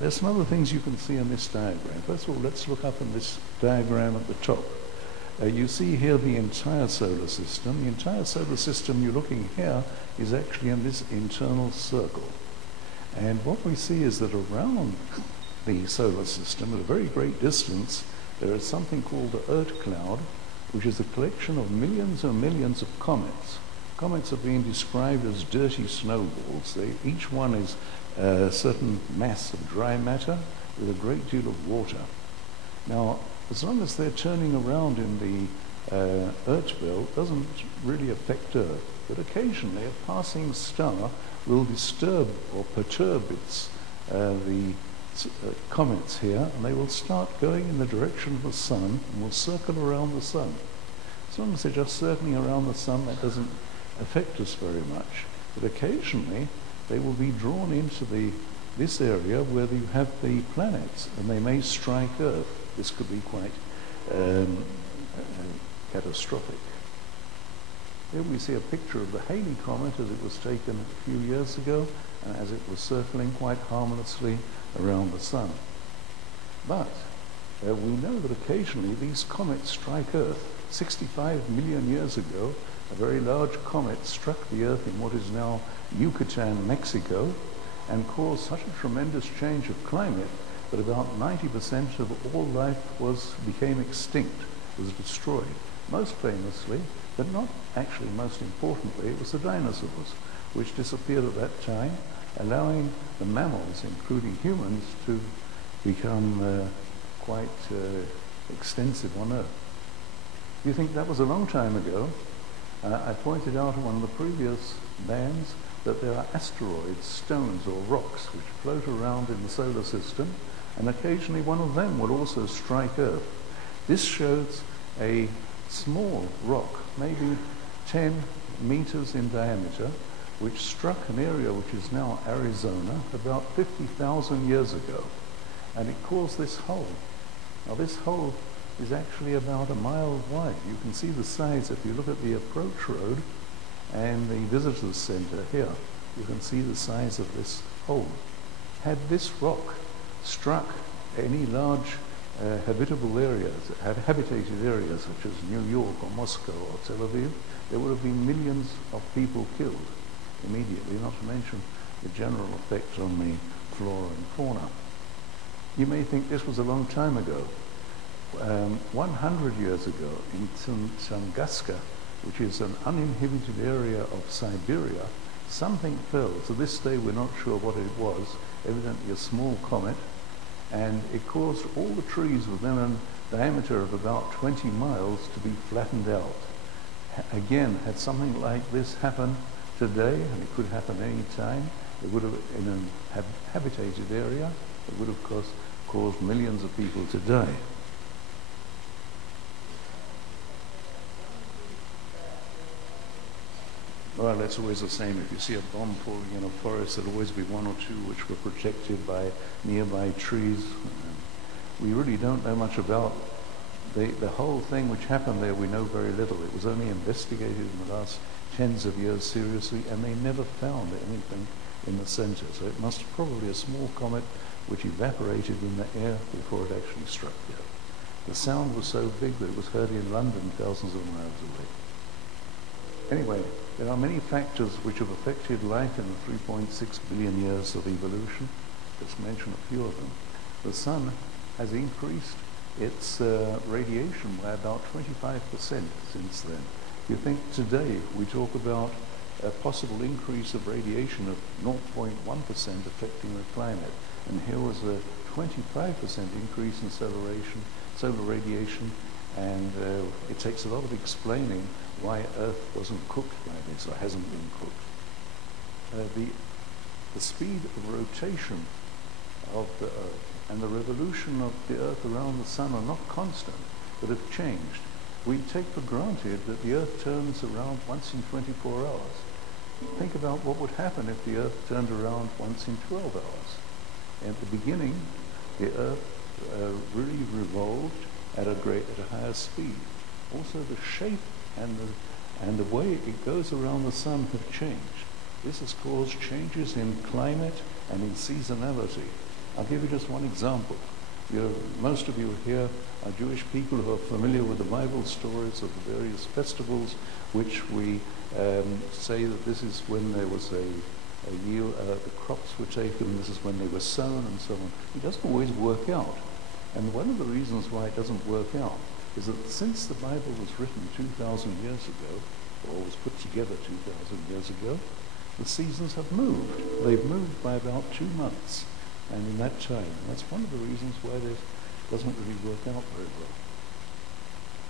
There's some other things you can see in this diagram. First of all, let's look up in this diagram at the top. You see here the entire solar system. The entire solar system you're looking here is actually in this internal circle. And what we see is that around the solar system, at a very great distance, there is something called the Oort cloud, which is a collection of millions and millions of comets. Comets are being described as dirty snowballs. Each one is a certain mass of dry matter with a great deal of water. Now, as long as they're turning around in the Oort belt, doesn't really affect Earth. But occasionally a passing star will disturb or perturb the comets here, and they will start going in the direction of the sun and will circle around the sun. As long as they're just circling around the sun, that doesn't affect us very much. But occasionally they will be drawn into this area where you have the planets, and they may strike Earth. This could be quite catastrophic. Here we see a picture of the Halley comet as it was taken a few years ago, and as it was circling quite harmlessly around the sun. But we know that occasionally these comets strike Earth. 65 million years ago, a very large comet struck the Earth in what is now Yucatan, Mexico, and caused such a tremendous change of climate that about 90% of all life became extinct, was destroyed. Most famously, but not actually most importantly, it was the dinosaurs, which disappeared at that time, allowing the mammals, including humans, to become quite extensive on Earth. Do you think that was a long time ago? I pointed out in one of the previous bands that there are asteroids, stones or rocks which float around in the solar system, and occasionally one of them will also strike Earth. This shows a small rock, maybe 10 meters in diameter, which struck an area which is now Arizona about 50,000 years ago, and it caused this hole. Now this hole is actually about a mile wide. You can see the size if you look at the approach road and the visitors center here. You can see the size of this hole. Had this rock struck any large habitable areas, habitated areas such as New York or Moscow or Tel Aviv, there would have been millions of people killed immediately, not to mention the general effect on the flora and fauna. You may think this was a long time ago. 100 years ago in Tunguska, which is an uninhabited area of Siberia, something fell. To this day we're not sure what it was, evidently a small comet, and it caused all the trees within a diameter of about 20 miles to be flattened out. Again, had something like this happen today, and it could happen any time, it would have, in a habitated area, it would have caused millions of people to die. Well, that's always the same. If you see a bomb falling in a forest, there'll always be one or two which were protected by nearby trees. We really don't know much about the whole thing which happened there. We know very little. It was only investigated in the last tens of years seriously, and they never found anything in the center. So it must probably a small comet which evaporated in the air before it actually struck there. The sound was so big that it was heard in London thousands of miles away. Anyway, there are many factors which have affected life in the 3.6 billion years of evolution. Just mention a few of them. The sun has increased its radiation by about 25% since then. You think today we talk about a possible increase of radiation of 0.1% affecting the climate, and here was a 25% increase in solar radiation, and it takes a lot of explaining why Earth wasn't cooked by this, or hasn't been cooked. The speed of rotation of the Earth and the revolution of the Earth around the sun are not constant, but have changed. We take for granted that the Earth turns around once in 24 hours. Think about what would happen if the Earth turned around once in 12 hours. At the beginning, the Earth really revolved at a higher speed. Also, the shape and the way it goes around the sun have changed. This has caused changes in climate and in seasonality. I'll give you just one example. Most of you here are Jewish people who are familiar with the Bible stories of the various festivals, which we say that this is when there was a yield, the crops were taken, this is when they were sown, and so on. It doesn't always work out. And one of the reasons why it doesn't work out is that since the Bible was written 2,000 years ago, or was put together 2,000 years ago, the seasons have moved. They've moved by about 2 months. And in that time, that's one of the reasons why this doesn't really work out very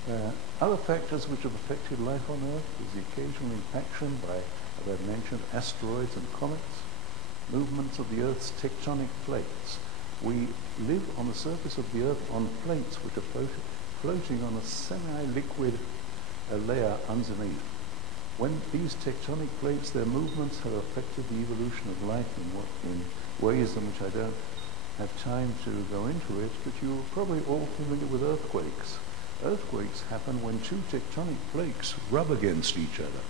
well. Other factors which have affected life on Earth is the occasional impaction by, as I mentioned, asteroids and comets, movements of the Earth's tectonic plates. We live on the surface of the Earth on plates which are floating on a semi-liquid layer underneath. When these tectonic plates, their movements have affected the evolution of life in ways in which I don't have time to go into it, but you're probably all familiar with earthquakes. Earthquakes happen when two tectonic plates rub against each other.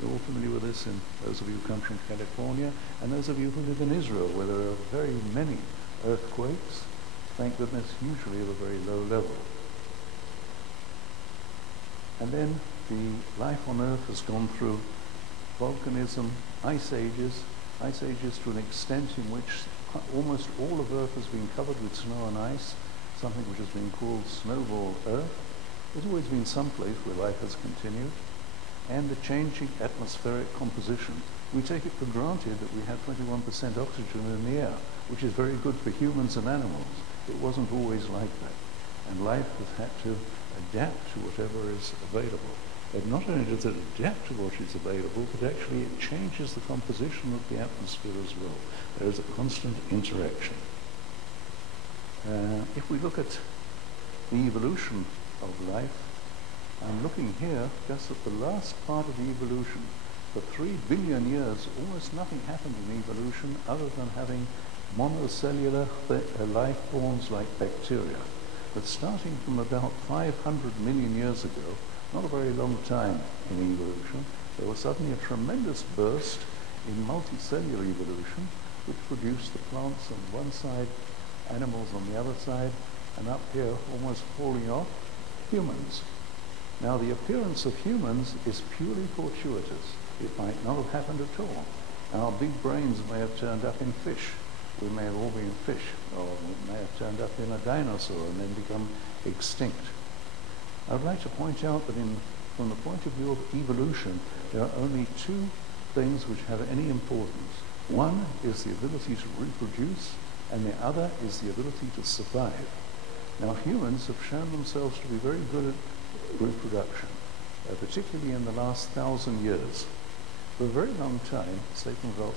You're all familiar with this, in those of you who come from California, and those of you who live in Israel, where there are very many earthquakes, thank goodness, usually at a very low level. And then the life on Earth has gone through volcanism, ice ages to an extent in which almost all of Earth has been covered with snow and ice, something which has been called snowball Earth. There's always been some place where life has continued. And the changing atmospheric composition. We take it for granted that we have 21% oxygen in the air, which is very good for humans and animals. It wasn't always like that. And life has had to adapt to whatever is available. not only does it adapt to what is available, but actually it changes the composition of the atmosphere as well. There is a constant interaction. If we look at the evolution of life, I'm looking here just at the last part of the evolution. For 3 billion years, almost nothing happened in evolution other than having monocellular life forms like bacteria. But starting from about 500 million years ago, not a very long time in evolution, there was suddenly a tremendous burst in multicellular evolution, which produced the plants on one side, animals on the other side, and up here, almost falling off, humans. Now, the appearance of humans is purely fortuitous. It might not have happened at all. Our big brains may have turned up in fish. We may have all been fish, or we may have turned up in a dinosaur and then become extinct. I'd like to point out that from the point of view of evolution, there are only two things which have any importance. One is the ability to reproduce, and the other is the ability to survive. Now, humans have shown themselves to be very good at reproduction, particularly in the last 1,000 years. For a very long time, say from about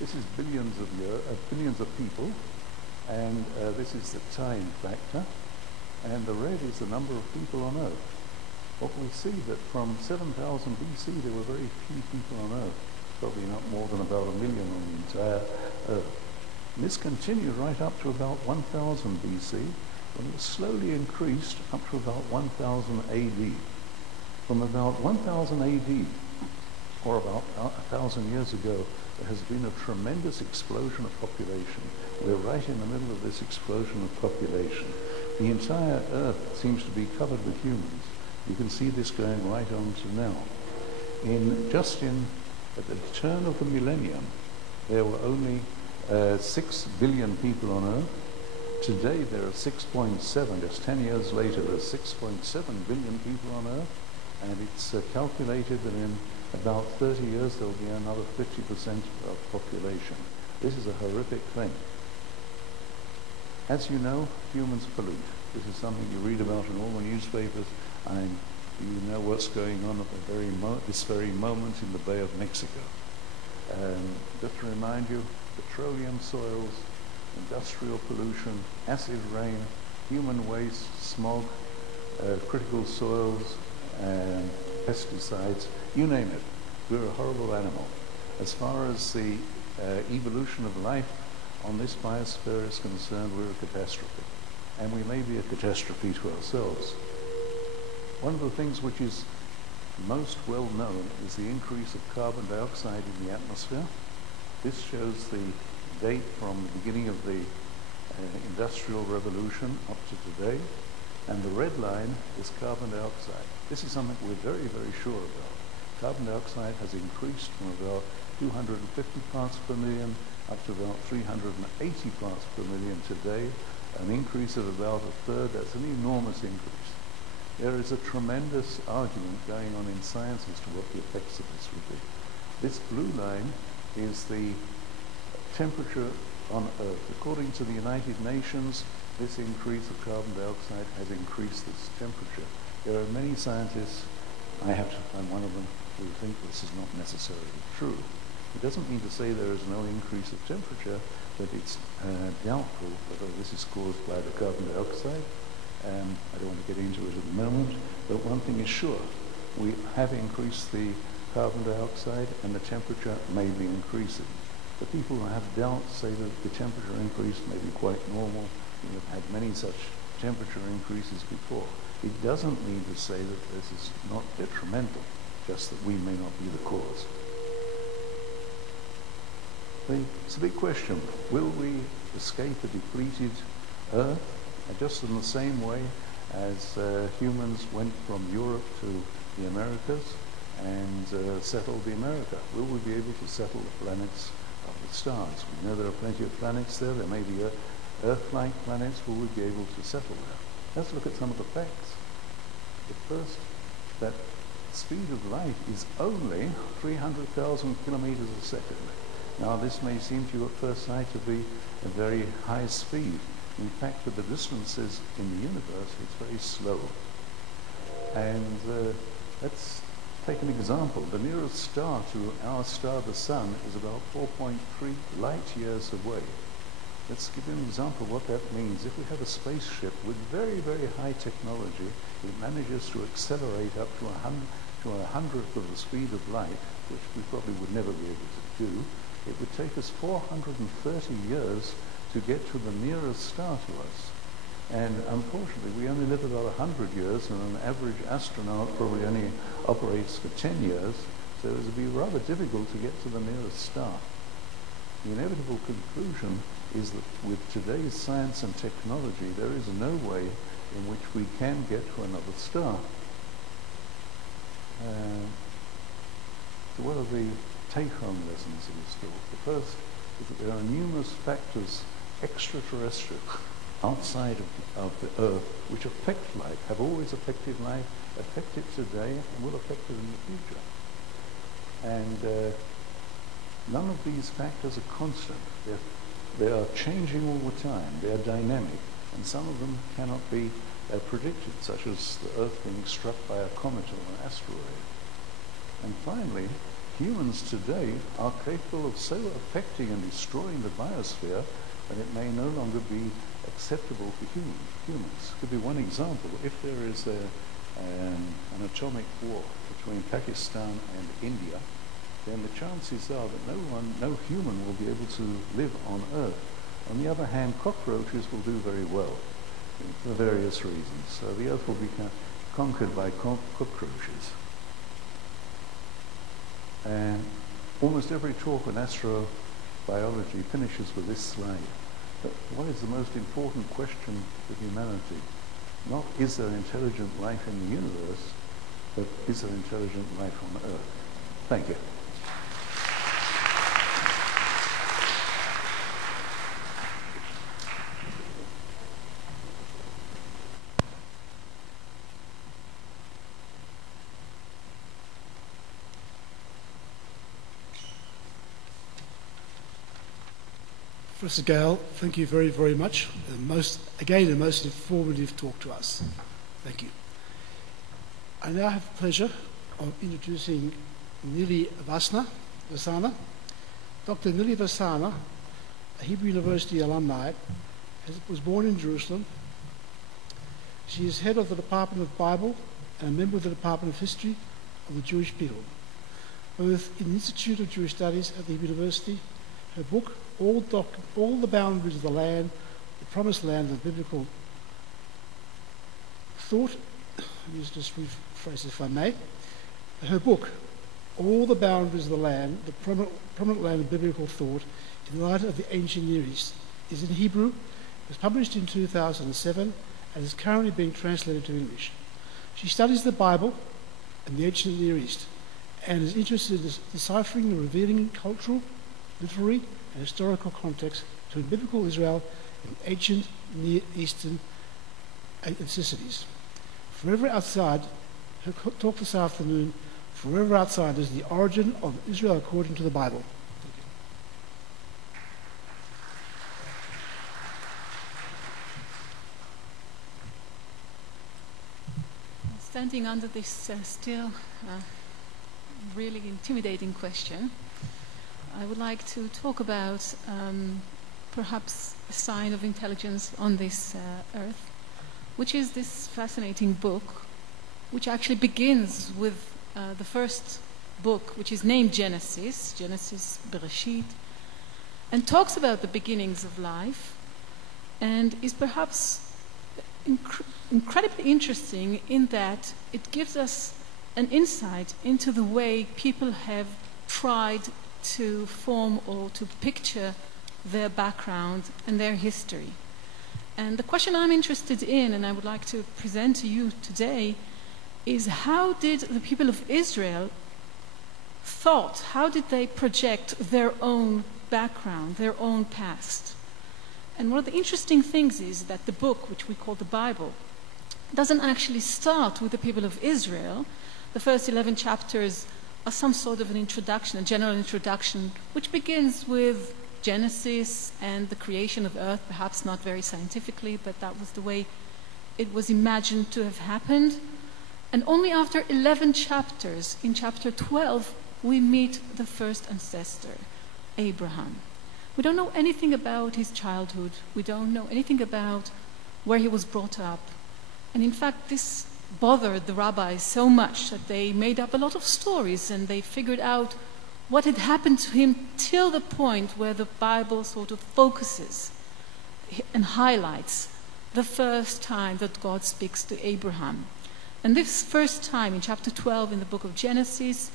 this is billions of people, and this is the time factor, and the red is the number of people on Earth. What we see that from 7,000 BC, there were very few people on Earth, probably not more than about 1 million on the entire Earth. And this continued right up to about 1000 BC, when it slowly increased up to about 1000 AD. From about 1000 AD, or about 1,000 years ago, there has been a tremendous explosion of population. We're right in the middle of this explosion of population. The entire Earth seems to be covered with humans. You can see this going right on to now. At the turn of the millennium, there were only 6 billion people on Earth. Today there are 6.7. Just 10 years later, there are 6.7 billion people on Earth, and it's calculated that in about 30 years there will be another 50% of population. This is a horrific thing. As you know, humans pollute. This is something you read about in all the newspapers, and you know what's going on at this very moment in the Bay of Mexico. Just to remind you, petroleum soils, industrial pollution, acid rain, human waste, smog, critical soils, and pesticides, you name it. We're a horrible animal. As far as the evolution of life on this biosphere is concerned, we're a catastrophe. And we may be a catastrophe to ourselves. One of the things which is most well known is the increase of carbon dioxide in the atmosphere. This shows the date from the beginning of the Industrial Revolution up to today. And the red line is carbon dioxide. This is something we're very, very sure about. Carbon dioxide has increased from about 250 parts per million up to about 380 parts per million today, an increase of about a third. That's an enormous increase. There is a tremendous argument going on in science as to what the effects of this would be. This blue line is the temperature on Earth. According to the United Nations, this increase of carbon dioxide has increased this temperature. There are many scientists, I'm one of them, who think this is not necessarily true. It doesn't mean to say there is no increase of temperature, but it's doubtful whether this is caused by the carbon dioxide. I don't want to get into it at the moment, but one thing is sure. We have increased the carbon dioxide and the temperature may be increasing. The people who have doubts say that the temperature increase may be quite normal. We have had many such temperature increases before. It doesn't mean to say that this is not detrimental, just that we may not be the cause. It's a big question. Will we escape a depleted Earth? Just in the same way as humans went from Europe to the Americas and settled the America. Will we be able to settle the planets of the stars? We know there are plenty of planets there. There may be Earth-like planets. Will we be able to settle there? Let's look at some of the facts. But first, that speed of light is only 300,000 kilometers a second. Now, this may seem to you at first sight to be a very high speed. In fact, with the distances in the universe, it's very slow. And let's take an example. The nearest star to our star, the Sun, is about 4.3 light years away. Let's give you an example of what that means. If we have a spaceship with very, very high technology, it manages to accelerate up to a hundredth of the speed of light, which we probably would never be able to do. It would take us 430 years to get to the nearest star to us. And unfortunately, we only live about 100 years, and an average astronaut probably only operates for 10 years, so it would be rather difficult to get to the nearest star. The inevitable conclusion is that with today's science and technology, there is no way in which we can get to another star. So what are the take-home lessons of this talk? The first is that there are numerous factors extraterrestrial outside of the Earth which affect life, have always affected life, affect it today, and will affect it in the future. And none of these factors are constant. They are changing all the time. They are dynamic, and some of them cannot be predicted, such as the Earth being struck by a comet or an asteroid. And finally, humans today are capable of so affecting and destroying the biosphere that it may no longer be acceptable for humans. Could be one example. If there is an atomic war between Pakistan and India, then the chances are that no human will be able to live on Earth. On the other hand, cockroaches will do very well for various reasons. So the Earth will be conquered by cockroaches. And almost every talk on astrobiology finishes with this slide. But what is the most important question for humanity? Not is there intelligent life in the universe, but is there intelligent life on Earth? Thank you. Professor Gale, thank you very, very much. A most informative talk to us. Thank you. I now have the pleasure of introducing Nili Wazana. Dr. Nili Wazana, a Hebrew University alumni, was born in Jerusalem. She is head of the Department of Bible and a member of the Department of History of the Jewish people, both in the Institute of Jewish Studies at the Hebrew University. Her book, All the Boundaries of the Land, the Promised Land of Biblical Thought. Let me just rephrase this if I may. Her book, All the Boundaries of the Land, the Prominent Land of Biblical Thought in Light of the Ancient Near East, is in Hebrew, was published in 2007, and is currently being translated to English. She studies the Bible and the Ancient Near East, and is interested in deciphering and revealing cultural, literary, and historical context between biblical Israel and ancient Near Eastern ethnicities. Forever Outside, her talk this afternoon, Forever Outside is the origin of Israel according to the Bible. Standing under this still really intimidating question, I would like to talk about perhaps a sign of intelligence on this earth, which is this fascinating book, which actually begins with the first book, which is named Genesis Bereshit, and talks about the beginnings of life, and is perhaps incredibly interesting in that it gives us an insight into the way people have tried to form or to picture their background and their history. And the question I'm interested in, and I would like to present to you today, is how did the people of Israel how did they project their own background, their own past? And one of the interesting things is that the book, which we call the Bible, doesn't actually start with the people of Israel. The first 11 chapters are some sort of an introduction, a general introduction, which begins with Genesis and the creation of earth, perhaps not very scientifically, but that was the way it was imagined to have happened. And only after 11 chapters, in chapter 12, we meet the first ancestor, Abraham. We don't know anything about his childhood. We don't know anything about where he was brought up. And in fact, this bothered the rabbis so much that they made up a lot of stories and they figured out what had happened to him till the point where the Bible sort of focuses and highlights the first time that God speaks to Abraham. And this first time, in chapter 12 in the book of Genesis,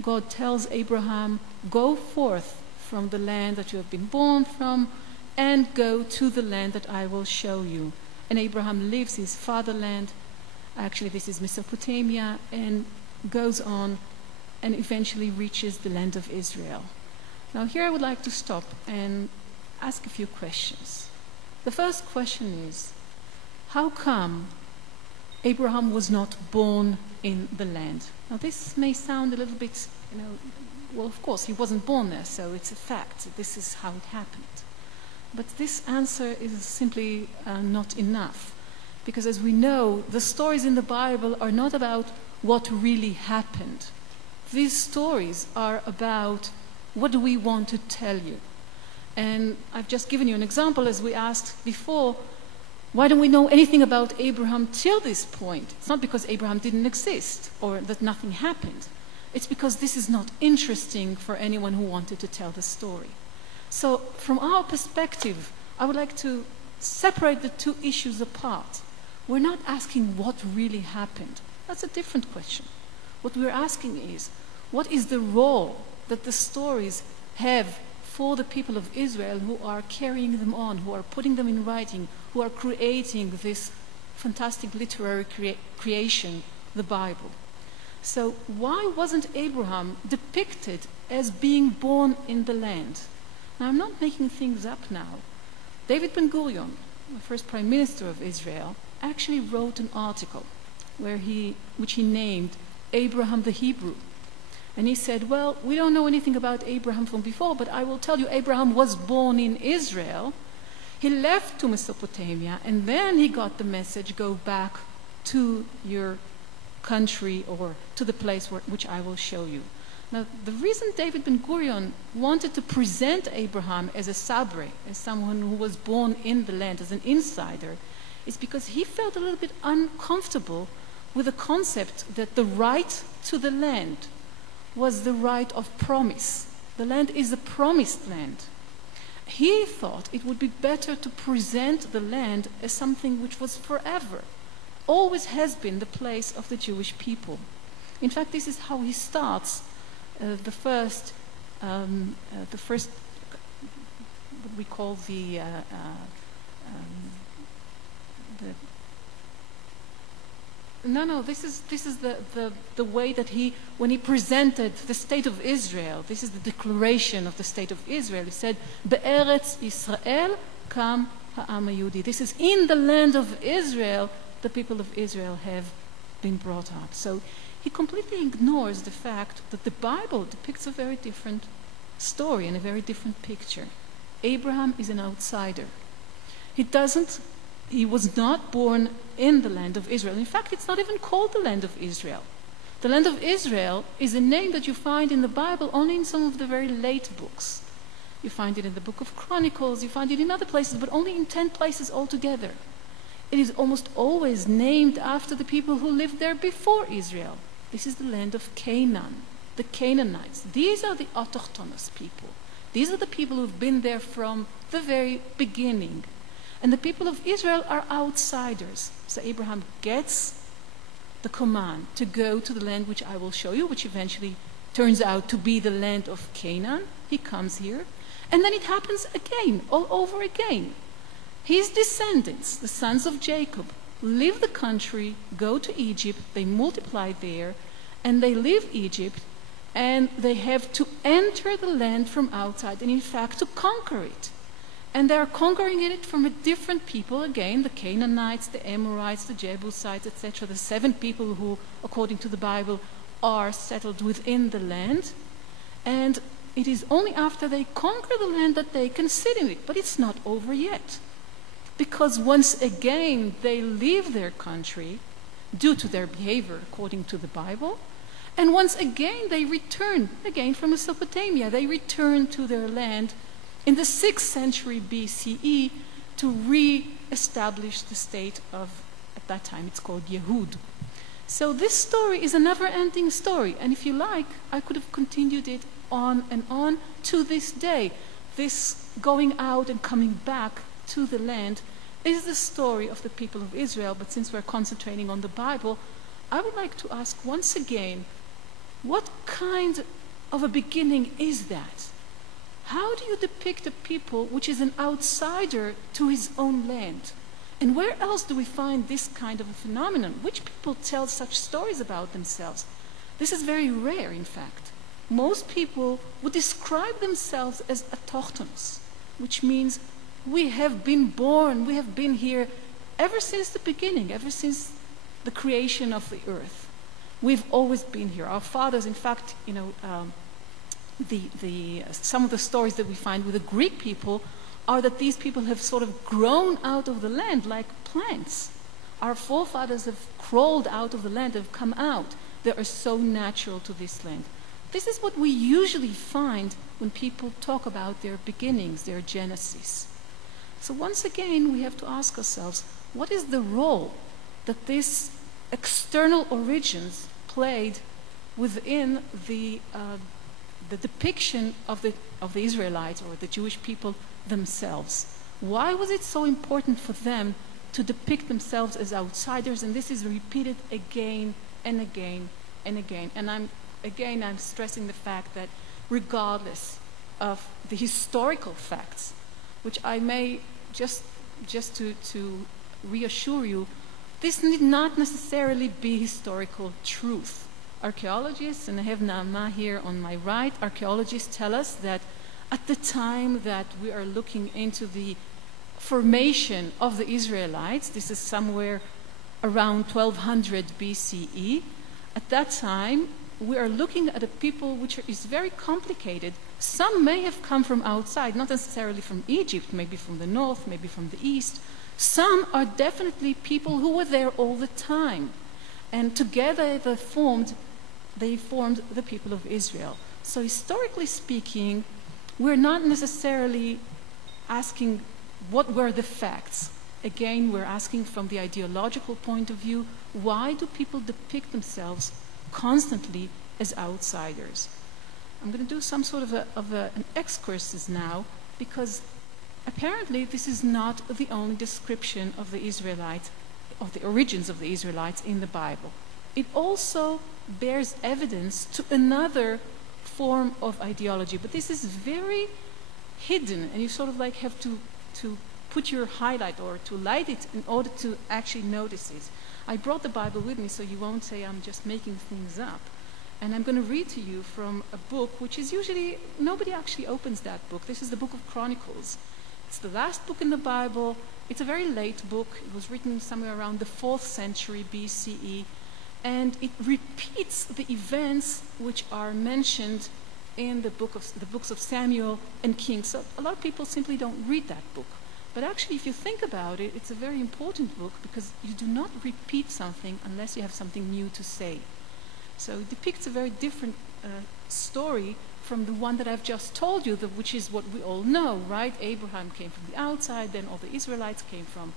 God tells Abraham, go forth from the land that you have been born from and go to the land that I will show you. And Abraham leaves his fatherland, actually this is Mesopotamia, and goes on and eventually reaches the land of Israel. Now here I would like to stop and ask a few questions. The first question is, how come Abraham was not born in the land? Now this may sound a little bit, well, of course, he wasn't born there, so it's a fact. This is how it happened. But this answer is simply not enough. Because as we know, the stories in the Bible are not about what really happened. These stories are about what do we want to tell you. And I've just given you an example, as we asked before, why don't we know anything about Abraham till this point? It's not because Abraham didn't exist or that nothing happened. It's because this is not interesting for anyone who wanted to tell the story. So from our perspective, I would like to separate the two issues apart. We're not asking what really happened. That's a different question. What we're asking is, what is the role that the stories have for the people of Israel who are carrying them on, who are putting them in writing, who are creating this fantastic literary creation, the Bible? So why wasn't Abraham depicted as being born in the land? Now, I'm not making things up now. David Ben-Gurion, the first prime minister of Israel, actually wrote an article which he named Abraham the Hebrew. And he said, well, we don't know anything about Abraham from before, but I will tell you, Abraham was born in Israel. He left to Mesopotamia, and then he got the message, go back to your country or to the place which I will show you. Now, the reason David Ben-Gurion wanted to present Abraham as a sabre, as someone who was born in the land, as an insider, is because he felt a little bit uncomfortable with the concept that the right to the land was the right of promise. The land is a promised land. He thought it would be better to present the land as something which was forever, always has been the place of the Jewish people. In fact, this is how he starts the first, what we call this is the way that when he presented the state of Israel, this is the declaration of the state of Israel. He said, Be'eretz Yisrael kam ha'am ha'yehudi. This is in the land of Israel, the people of Israel have been brought up. So he completely ignores the fact that the Bible depicts a very different story and a very different picture. Abraham is an outsider. He was not born in the land of Israel. In fact, it's not even called the land of Israel. The land of Israel is a name that you find in the Bible only in some of the very late books. You find it in the Book of Chronicles, you find it in other places, but only in 10 places altogether. It is almost always named after the people who lived there before Israel. This is the land of Canaan, the Canaanites. These are the autochthonous people. These are the people who've been there from the very beginning. And the people of Israel are outsiders. So Abraham gets the command to go to the land which I will show you, which eventually turns out to be the land of Canaan. He comes here. And then it happens again, all over again. His descendants, the sons of Jacob, leave the country, go to Egypt, they multiply there, and they leave Egypt, and they have to enter the land from outside, and in fact to conquer it. And they are conquering it from a different people again, the Canaanites, the Amorites, the Jebusites, etc., the 7 people who, according to the Bible, are settled within the land. And it is only after they conquer the land that they can sit in it. But it's not over yet. Because once again they leave their country, due to their behavior according to the Bible. And once again, they return, again from Mesopotamia, they return to their land in the 6th century BCE to re-establish the state of, at that time it's called Yehud. So this story is a never-ending story, and if you like, I could have continued it on and on to this day. This going out and coming back to the land is the story of the people of Israel, but since we're concentrating on the Bible, I would like to ask once again, what kind of a beginning is that? How do you depict a people which is an outsider to his own land? And where else do we find this kind of a phenomenon? Which people tell such stories about themselves? This is very rare, in fact. Most people would describe themselves as autochthons, which means we have been born, we have been here ever since the beginning, ever since the creation of the earth. We've always been here. Our fathers, in fact, some of the stories that we find with the Greek people are that these people have sort of grown out of the land like plants. Our forefathers have crawled out of the land, have come out. They are so natural to this land. This is what we usually find when people talk about their beginnings, their genesis. So once again, we have to ask ourselves, what is the role that these external origins played within the depiction of the Israelites or the Jewish people themselves? Why was it so important for them to depict themselves as outsiders? And this is repeated again and again and again. And I'm stressing the fact that regardless of the historical facts, which I may just to reassure you, this need not necessarily be historical truth. Archaeologists, and I have Naama here on my right, archaeologists tell us that at the time that we are looking into the formation of the Israelites, this is somewhere around 1200 BCE, at that time we are looking at a people which is very complicated. Some may have come from outside, not necessarily from Egypt, maybe from the north, maybe from the east. Some are definitely people who were there all the time. And together they formed the people of Israel. So historically speaking, we're not necessarily asking what were the facts. Again, we're asking from the ideological point of view, why do people depict themselves constantly as outsiders? I'm going to do some sort of an excursus now, because apparently this is not the only description of the Israelites, of the origins of the Israelites in the Bible. It also bears evidence to another form of ideology, but this is very hidden, and you sort of like have to put your highlight or to light it in order to actually notice it. I brought the Bible with me so you won't say I'm just making things up. And I'm going to read to you from a book which is usually, nobody actually opens that book. This is the Book of Chronicles. It's the last book in the Bible. It's a very late book. It was written somewhere around the 4th century BCE. And it repeats the events which are mentioned in the books of Samuel and Kings. So a lot of people simply don't read that book. But actually, if you think about it, it's a very important book because you do not repeat something unless you have something new to say. So it depicts a very different story from the one that I've just told you, which is what we all know, right? Abraham came from the outside, then all the Israelites came from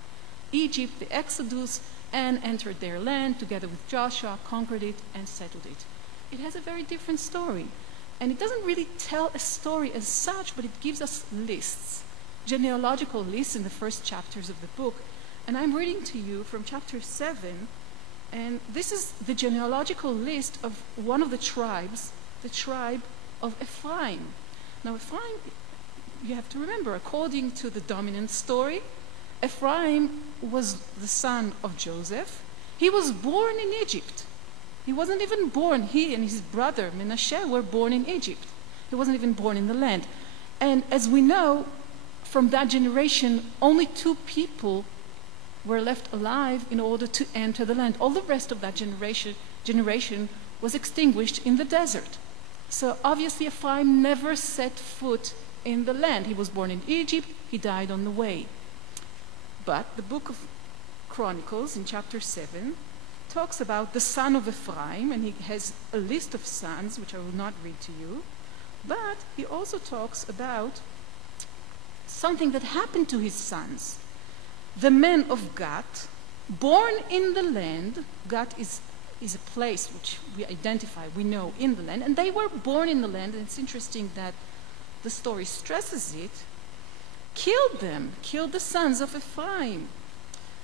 Egypt, the Exodus, and entered their land together with Joshua, conquered it, and settled it. It has a very different story. And it doesn't really tell a story as such, but it gives us lists, genealogical lists in the first chapters of the book. And I'm reading to you from chapter 7, and this is the genealogical list of one of the tribes, the tribe of Ephraim. Now Ephraim, you have to remember, according to the dominant story, Ephraim was the son of Joseph. He was born in Egypt. He wasn't even born, he and his brother Menashe were born in Egypt. He wasn't even born in the land. And as we know, from that generation, only 2 people were left alive in order to enter the land. All the rest of that generation was extinguished in the desert. So obviously Ephraim never set foot in the land. He was born in Egypt, he died on the way. But the Book of Chronicles in chapter 7 talks about the son of Ephraim, and he has a list of sons, which I will not read to you, but he also talks about something that happened to his sons. The men of Gad, born in the land, Gad is a place which we identify, we know, in the land, and they were born in the land, and it's interesting that the story stresses it, killed the sons of Ephraim,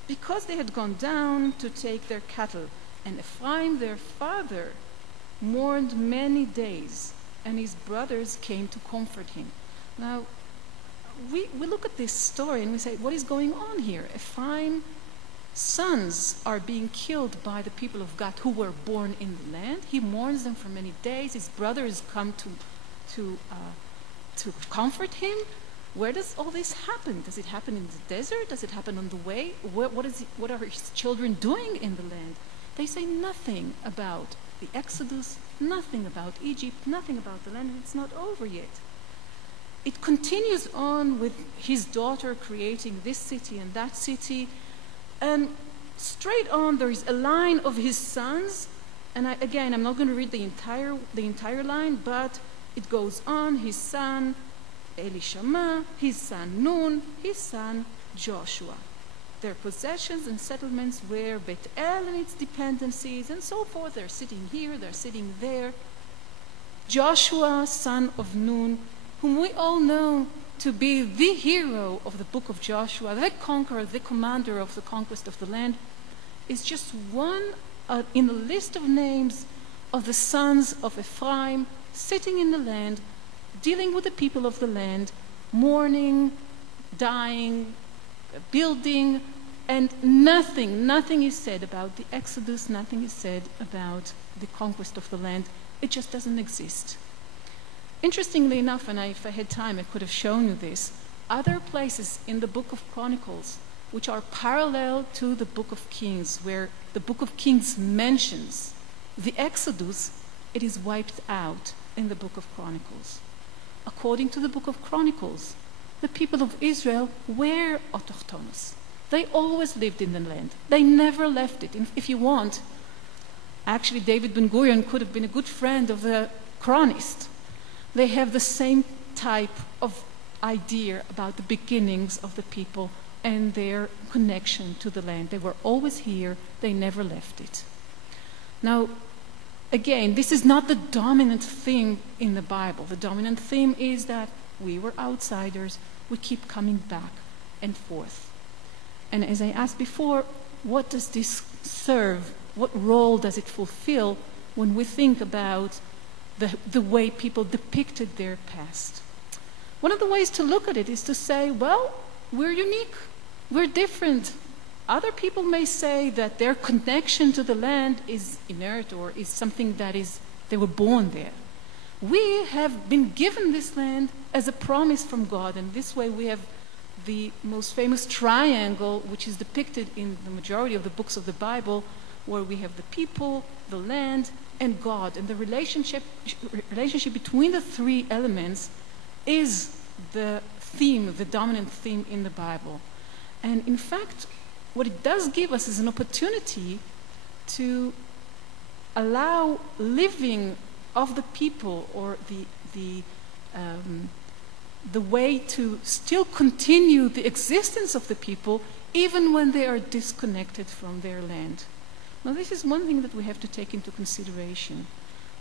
because they had gone down to take their cattle. And Ephraim, their father, mourned many days, and his brothers came to comfort him. Now, we look at this story and we say, what is going on here? Ephraim's sons are being killed by the people of God who were born in the land. He mourns them for many days. His brothers come to comfort him. Where does all this happen? Does it happen in the desert? Does it happen on the way? What are his children doing in the land? They say nothing about the Exodus, nothing about Egypt, nothing about the land, and it's not over yet. It continues on with his daughter creating this city and that city, and straight on there is a line of his sons, and I'm not going to read the entire line, but it goes on. His son Elishama, his son Nun, his son Joshua. Their possessions and settlements were Bet El and its dependencies and so forth. They're sitting here, they're sitting there. Joshua, son of Nun, whom we all know to be the hero of the book of Joshua, the conqueror, the commander of the conquest of the land, is just one in the list of names of the sons of Ephraim sitting in the land, dealing with the people of the land, mourning, dying, building, and nothing is said about the Exodus, nothing is said about the conquest of the land. It just doesn't exist. Interestingly enough, and if I had time I could have shown you this, other places in the Book of Chronicles which are parallel to the Book of Kings, where the Book of Kings mentions the Exodus, it is wiped out in the Book of Chronicles. According to the Book of Chronicles, the people of Israel were autochthonous. They always lived in the land. They never left it. If you want, actually David Ben-Gurion could have been a good friend of the chronist. They have the same type of idea about the beginnings of the people and their connection to the land. They were always here. They never left it. Now, again, this is not the dominant theme in the Bible. The dominant theme is that we were outsiders. We keep coming back and forth. And as I asked before, what does this serve? What role does it fulfill when we think about the way people depicted their past? One of the ways to look at it is to say, well, we're unique. We're different. Other people may say that their connection to the land is inert or is something that they were born there. We have been given this land as a promise from God, and this way we have the most famous triangle, which is depicted in the majority of the books of the Bible, where we have the people, the land, and God. And the relationship between the three elements is the theme, the dominant theme in the Bible. And in fact, what it does give us is an opportunity to allow living of the people, or the way to still continue the existence of the people even when they are disconnected from their land. Now, this is one thing that we have to take into consideration.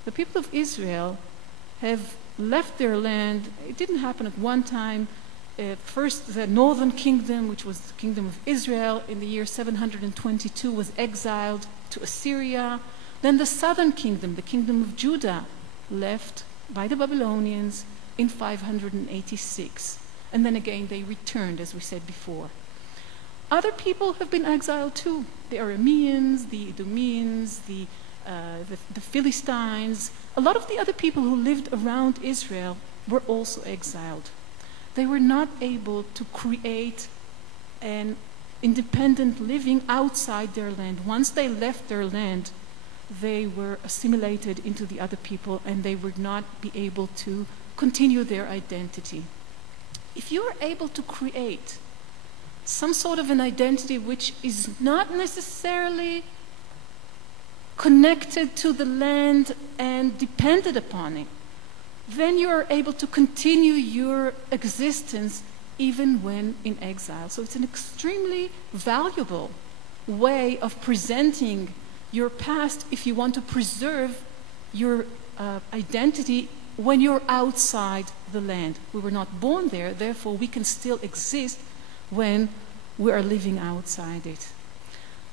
The people of Israel have left their land. It didn't happen at one time. First, the northern kingdom, which was the kingdom of Israel, in the year 722 was exiled to Assyria. Then the southern kingdom, the kingdom of Judah, left by the Babylonians in 586. And then again they returned, as we said before. Other people have been exiled too. The Arameans, the Edomians, the Philistines. A lot of the other people who lived around Israel were also exiled. They were not able to create an independent living outside their land. Once they left their land, they were assimilated into the other people, and they would not be able to continue their identity. If you are able to create some sort of an identity which is not necessarily connected to the land and depended upon it, then you are able to continue your existence even when in exile. So it's an extremely valuable way of presenting your past if you want to preserve your identity when you're outside the land. We were not born there, therefore we can still exist when we are living outside it.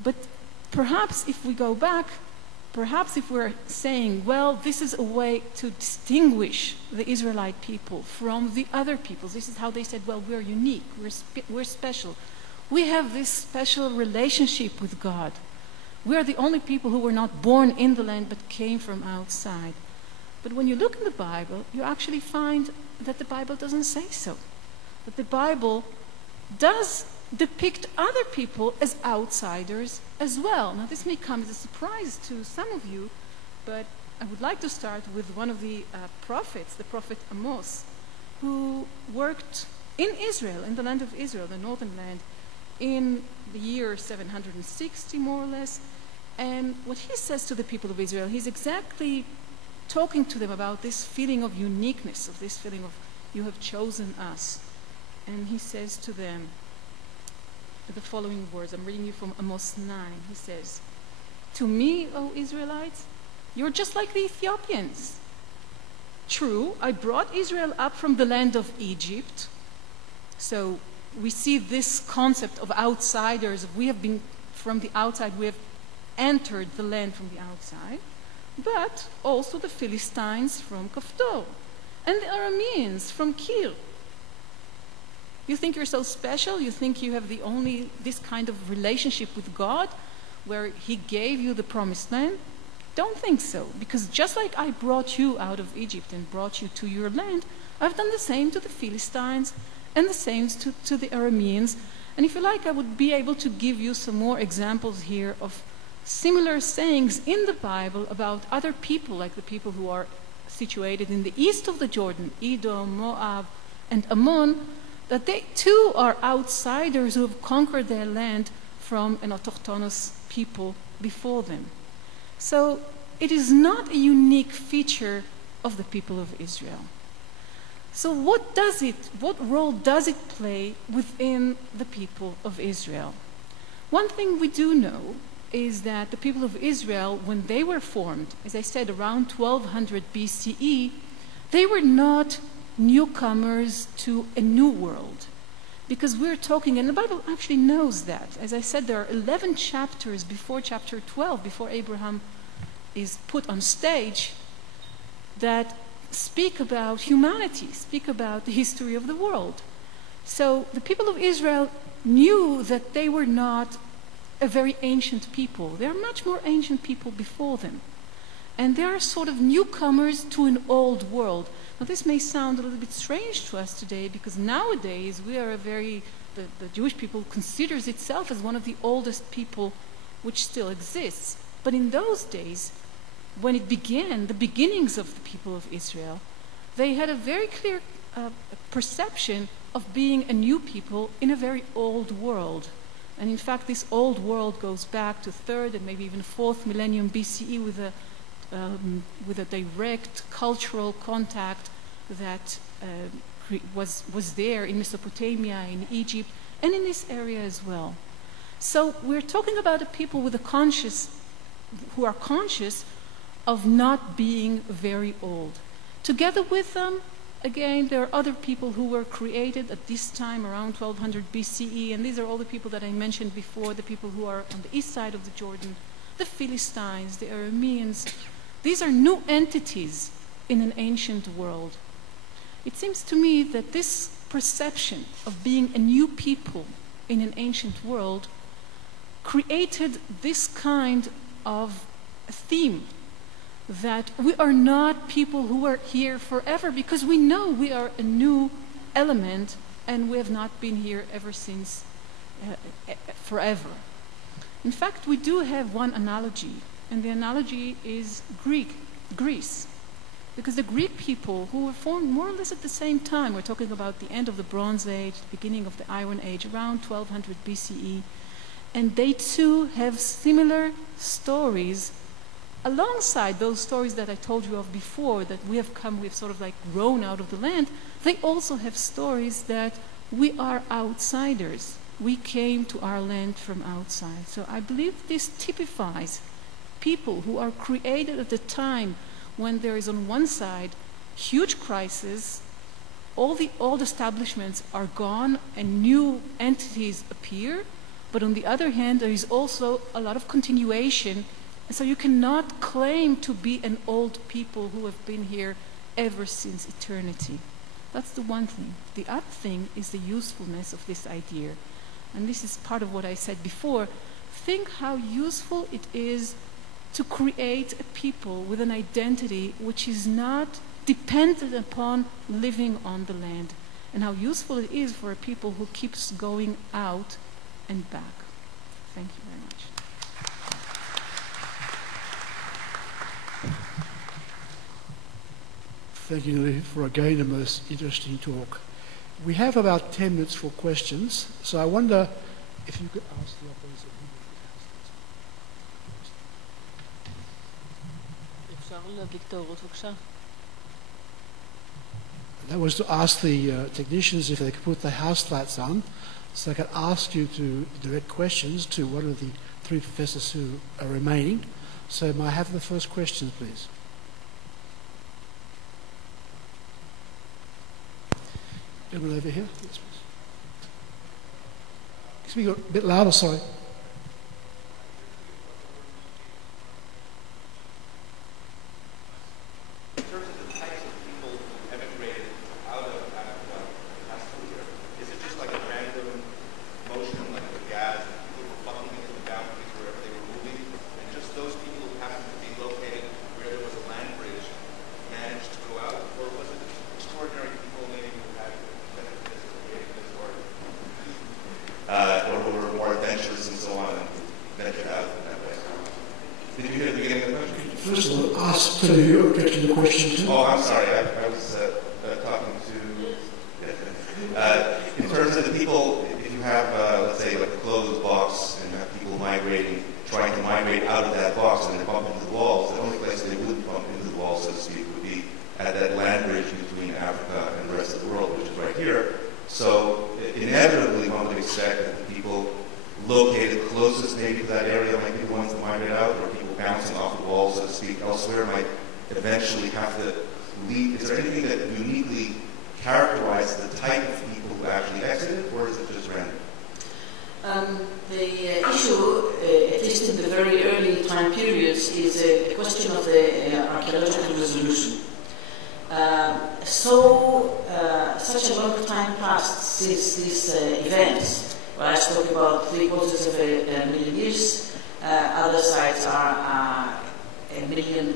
But perhaps if we go back, perhaps if we're saying, well, this is a way to distinguish the Israelite people from the other peoples. This is how they said, well, we're unique, we're special. We have this special relationship with God. We are the only people who were not born in the land but came from outside. But when you look in the Bible, you actually find that the Bible doesn't say so. That the Bible does depict other people as outsiders as well. Now this may come as a surprise to some of you, but I would like to start with one of the prophets, the prophet Amos, who worked in Israel, in the land of Israel, the northern land, in the year 760 more or less. And what he says to the people of Israel, he's exactly talking to them about this feeling of uniqueness, of this feeling of you have chosen us. And he says to them the following words. I'm reading you from Amos 9. He says, "To me, O Israelites, you're just like the Ethiopians. True, I brought Israel up from the land of Egypt." So we see this concept of outsiders. We have been from the outside, we have entered the land from the outside, but also the Philistines from Kaftor and the Arameans from Kir. You think you're so special? You think you have this kind of relationship with God where He gave you the promised land? Don't think so, because just like I brought you out of Egypt and brought you to your land, I've done the same to the Philistines and the same to the Arameans. And if you like, I would be able to give you some more examples here of similar sayings in the Bible about other people, like the people who are situated in the east of the Jordan, Edom, Moab, and Ammon, that they too are outsiders who have conquered their land from an autochthonous people before them. So it is not a unique feature of the people of Israel. So what role does it play within the people of Israel? One thing we do know is that the people of Israel, when they were formed, as I said, around 1200 BCE, they were not newcomers to a new world. Because we're talking, and the Bible actually knows that. As I said, there are 11 chapters before chapter 12, before Abraham is put on stage, that speak about humanity, speak about the history of the world. So the people of Israel knew that they were not a very ancient people. They are much more ancient people before them. And they are sort of newcomers to an old world. Now this may sound a little bit strange to us today, because nowadays we are the Jewish people considers itself as one of the oldest people which still exists. But in those days, when it began, the beginnings of the people of Israel, they had a very clear perception of being a new people in a very old world. And in fact, this old world goes back to 3rd and maybe even 4th millennium BCE with a direct cultural contact that was there in Mesopotamia, in Egypt, and in this area as well. So we're talking about a people who are conscious of not being very old. Together with them, again, there are other people who were created at this time around 1200 BCE, and these are all the people that I mentioned before, the people who are on the east side of the Jordan, the Philistines, the Arameans. These are new entities in an ancient world. It seems to me that this perception of being a new people in an ancient world created this kind of theme, that we are not people who are here forever, because we know we are a new element and we have not been here ever since forever. In fact, we do have one analogy, and the analogy is Greece. Because the Greek people, who were formed more or less at the same time, we're talking about the end of the Bronze Age, the beginning of the Iron Age, around 1200 BCE, and they too have similar stories alongside those stories that I told you of before, that we've sort of like grown out of the land, they also have stories that we are outsiders. We came to our land from outside. So I believe this typifies people who are created at the time when there is on one side huge crisis, all the old establishments are gone and new entities appear, but on the other hand there is also a lot of continuation, and so you cannot claim to be an old people who have been here ever since eternity. That's the one thing. The other thing is the usefulness of this idea, and this is part of what I said before. Think how useful it is to create a people with an identity which is not dependent upon living on the land, and how useful it is for a people who keeps going out and back. Thank you very much. Thank you, Nili, for again a most interesting talk. We have about 10 minutes for questions, so I wonder if you could ask the operator who would ask this. That was to ask the technicians if they could put the house lights on, so I could ask you to direct questions to one of the three professors who are remaining. So may I have the first question, please? Gentleman over here. Yes, please. Speak a bit louder, sorry. Such a long time passed since these events. Well, I spoke about 750,000 years. Other sites are 1.5 million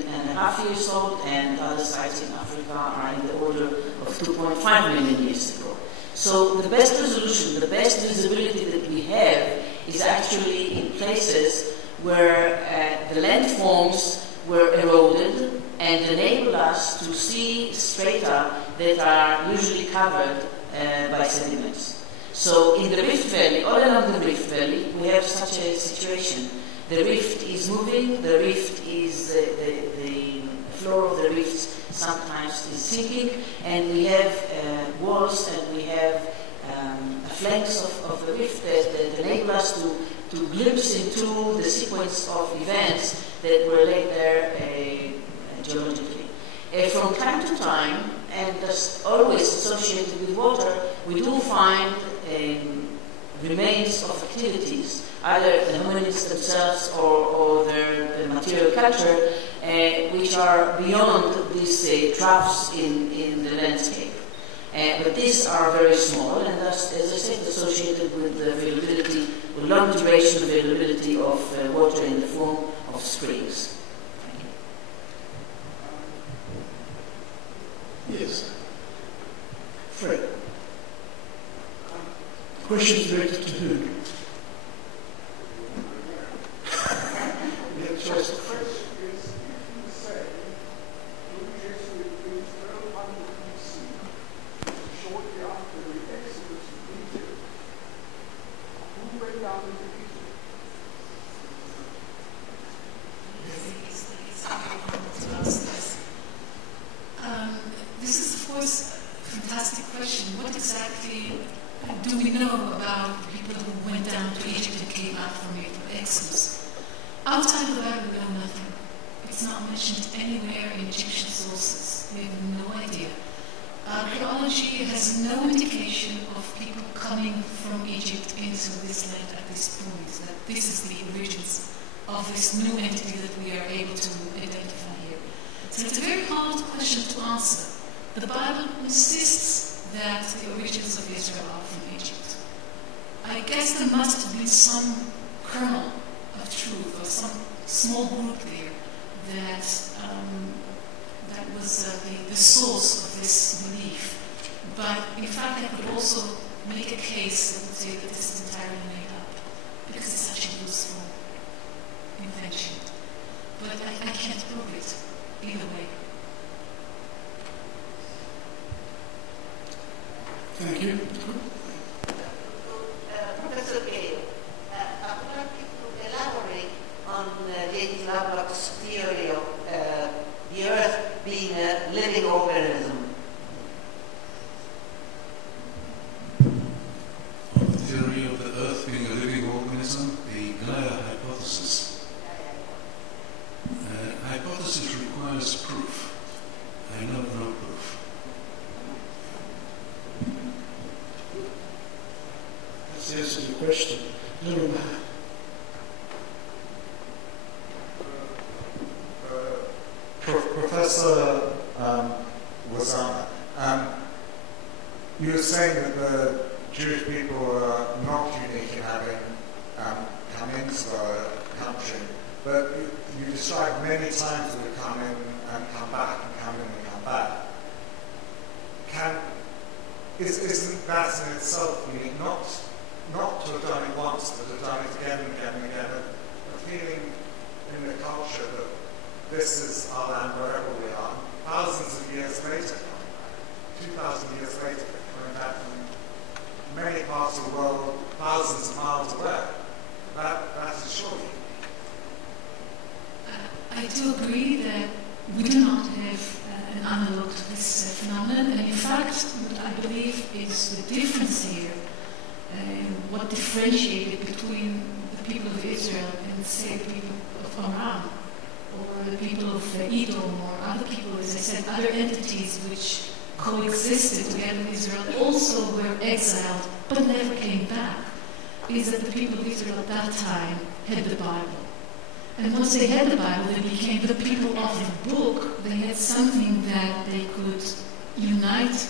years old, and other sites in Africa are in the order of 2.5 million years ago. So the best resolution, the best visibility that we have is actually in places where the landforms were eroded and enable us to see strata that are usually covered by sediments. So in the Rift Valley, all along the Rift Valley, we have such a situation. The rift is moving, the rift is, the floor of the rift sometimes is sinking, and we have walls and we have flanks of the rift that enable us to glimpse into the sequence of events that were laid there geologically. From time to time, and that's always associated with water, we do find remains of activities, either the hominids themselves or their material culture, which are beyond these troughs in the landscape. But these are very small, and thus, as I said, associated with the availability, with long duration availability of water in the form of springs. Yes. Fred. Question directed to who? We have choice. what exactly do we know about the people who went down to Egypt and came out from it, or Exodus? Outside of the Bible, we know nothing. It's not mentioned anywhere in Egyptian sources. We have no idea. Archaeology has no indication of people coming from Egypt into this land at this point, that this is the origins of this new entity that we are able to identify here. So it's a very hard question to answer. The Bible insists that the origins of Israel are from Egypt. I guess there must have been some kernel of truth, or some small group there that was the source of this belief. But in fact, I could also make a case that would say that this is entirely made up, because it's such a useful invention. But I can't prove it either way. Thank you. Professor Gale, I would like you to elaborate on J.T. Lovelock's theory of the Earth being a living organism. On the theory of the Earth being a living organism, the Gaia hypothesis. Hypothesis requires proof. I know no proof. That's the answer to the question. Little man. Professor Wazana, you were saying that the Jewish people are not unique in having come into the country, but you described many times that they come in and come back, and come in and come back. Isn't that in itself unique? Not to have done it once, but to have done it again and again and again. A feeling in the culture that this is our land wherever we are, thousands of years later coming back, 2,000 years later coming back from many parts of the world, thousands of miles away. That is surely. I do agree that we do not have an analog to this phenomenon, and in fact, what I believe is the difference here, what differentiated between the people of Israel and, say, the people of Aram, or the people of Edom, or other people, as I said, other entities which coexisted together with Israel, also were exiled, but never came back, is that the people of Israel at that time had the Bible. And once they had the Bible, they became the people of the book. They had something that they could unite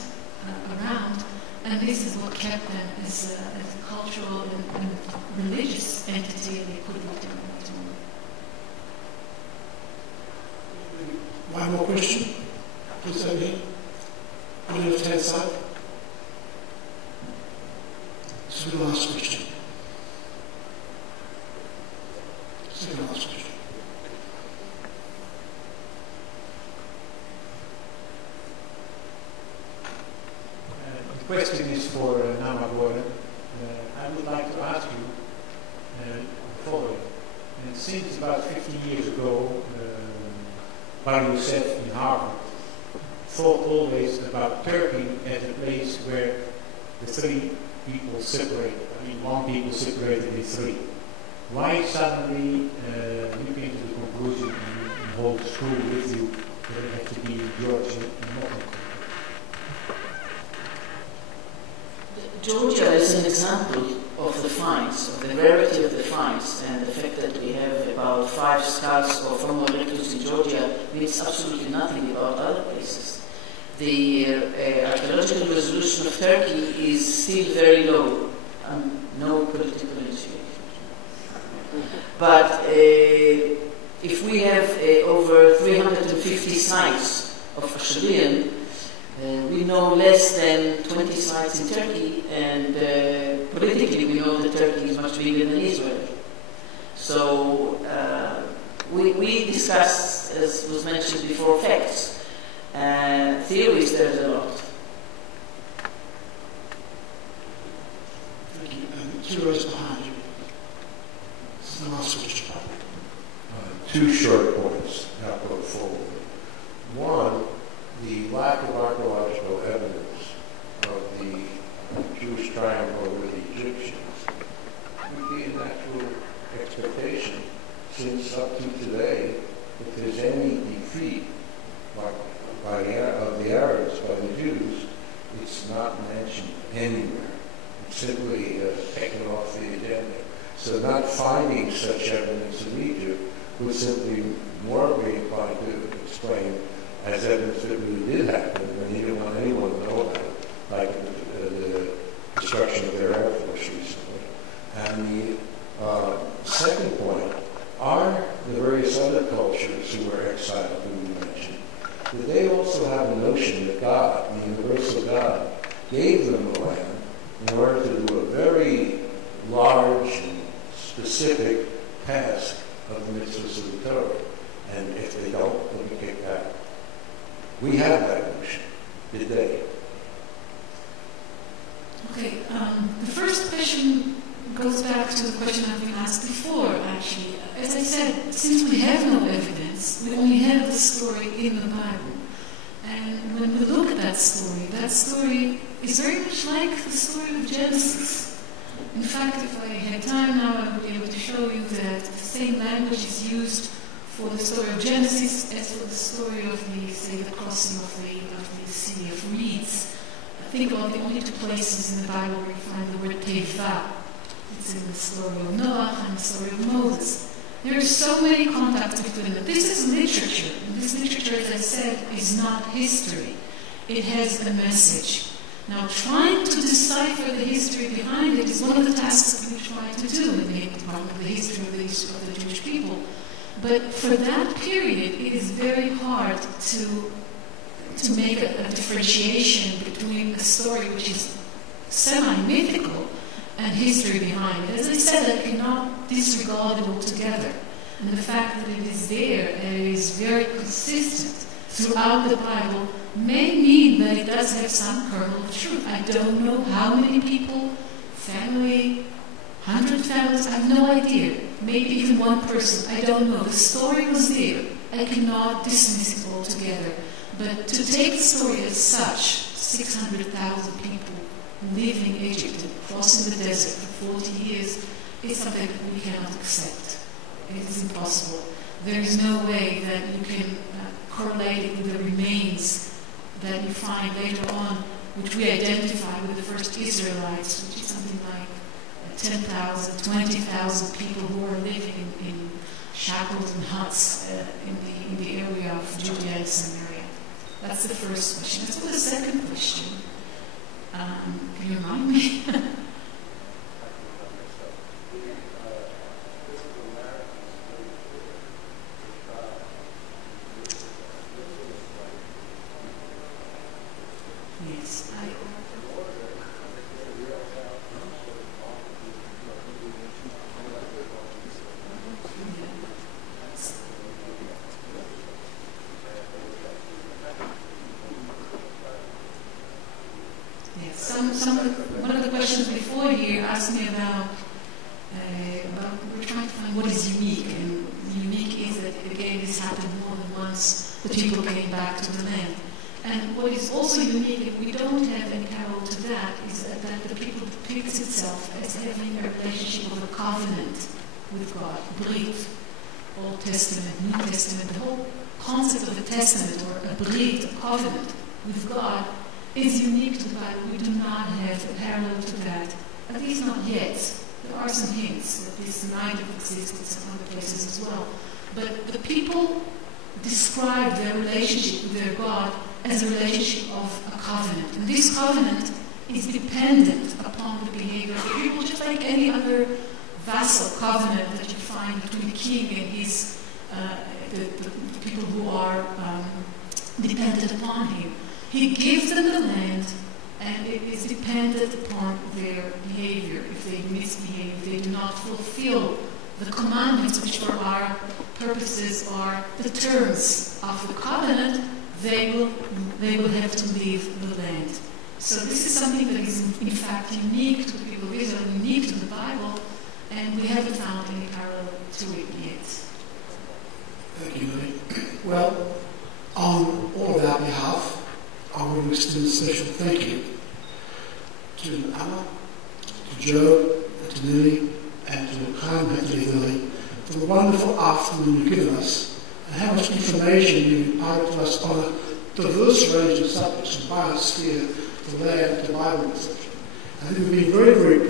around, and this is what kept them as a cultural and religious entity, and they couldn't do it. One more question? Please, over here. On the left-hand side. This is the last question. Second last question. The question is for Naama Goren. I would like to ask you the following. Since about 15 years ago, Bar Yosef in Harvard thought always about Turkey as a place where the three people separated. I mean, one people separated in three. Why suddenly you came to the conclusion and hold true with you that it had to be Georgia and not Turkey? Georgia is an example of the finds, of the rarity of the finds, and the fact that we have about 5 skulls or formal erectus in Georgia means absolutely nothing about other places. The archaeological resolution of Turkey is still very low, no political initiative. But if we have over 350 sites of Astrobiology, we know less than 20 sites in Turkey, and politically we know that Turkey is much bigger than Israel. So we discussed, as was mentioned before, facts. Theories, there's a lot. Thank you. And 2 rows behind you. This is the last question. 2 short points now put forward. One, the lack of archaeological evidence of the triumph over the Egyptians would be a natural expectation, since up to today, if there's any defeat of the Arabs by the Jews, it's not mentioned anywhere. It's simply taken off the agenda. So not finding such evidence in Egypt would simply more be inclined to explain as evidence that really did happen, and you didn't want anyone to know about it, like the destruction of their Air Force recently. And the second point are the various other cultures who were exiled, who we mentioned, that they also have a notion that God, the universal God, gave them the land in order to do a very large and specific task of the mitzvahs of the Torah. And if they don't, they'll be kicked out. We have that notion. Did they? Okay, the first question goes back to the question I've been asked before, actually. As I said, since we have no evidence, we only have the story in the Bible. And when we look at that story is very much like the story of Genesis. In fact, if I had time now, I would be able to show you that the same language is used for the story of Genesis as for the story of the crossing of the Sea of Reeds. I think about the only two places in the Bible where you find the word teva. It's in the story of Noah and the story of Moses. There are so many contacts between them. This is literature. And this literature, as I said, is not history. It has a message. Now, trying to decipher the history behind it is one of the tasks that we try to do in the Department of the History of the Jewish people. But for that period, it is very hard to make a differentiation between a story which is semi-mythical and history behind it. As I said, I cannot disregard it altogether. And the fact that it is there and it is very consistent throughout the Bible may mean that it does have some kernel of truth. I don't know how many people, family, 100 families, I have no idea. Maybe even one person, I don't know. The story was there. I cannot dismiss it altogether. But to take the story as such, 600,000 people leaving Egypt and crossing the desert for 40 years, is something that we cannot accept. It is impossible. There is no way that you can correlate it with the remains that you find later on, which we identify with the first Israelites, which is something like 10,000, 20,000 people who are living in shackles and huts in the area of Judea and Samaria. That's the first question. As for the second question, can you remind me? Yes, one of the questions before here asked me about we're trying to find what is unique, and unique is that again this happened more than once. The people came back to the land, and what is also unique, and we don't have any parallel to that, is that the people depicts itself as having a relationship of a covenant with God, Brit, Old Testament, New Testament. The whole concept of a testament or a Brit, a covenant with God, is unique to the Bible. We do not have a parallel to that, at least not yet. There are some hints that this might have existed in some other places as well. But the people describe their relationship with their God as a relationship of a covenant. And this covenant is dependent upon the behavior of the people, just like any other vassal covenant that you find between the king and his the people who are dependent upon him. He gives them the land, and it is dependent upon their behavior. If they misbehave, if they do not fulfill the commandments, which for our purposes are the terms of the covenant, they will have to leave the land. So this is something that is in fact unique to the people of Israel, unique to the Bible, and we haven't found any parallel to it yet. Thank you, Nili. Well, on all of our behalf, I want to extend a special thank you to Naama to Joe, and to Nili, and to Chaim, who had to leave early, for the wonderful afternoon you've given us, and how much information you've imparted to us on a diverse range of subjects, from biosphere to land to Bible, etc. I think we've been very, very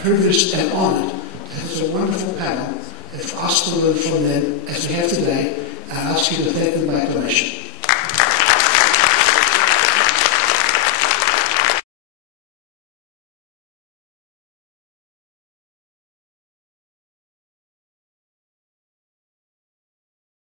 privileged and honoured to have such a wonderful panel, and for us to learn from them as we have today, and I ask you to thank them by acclamation.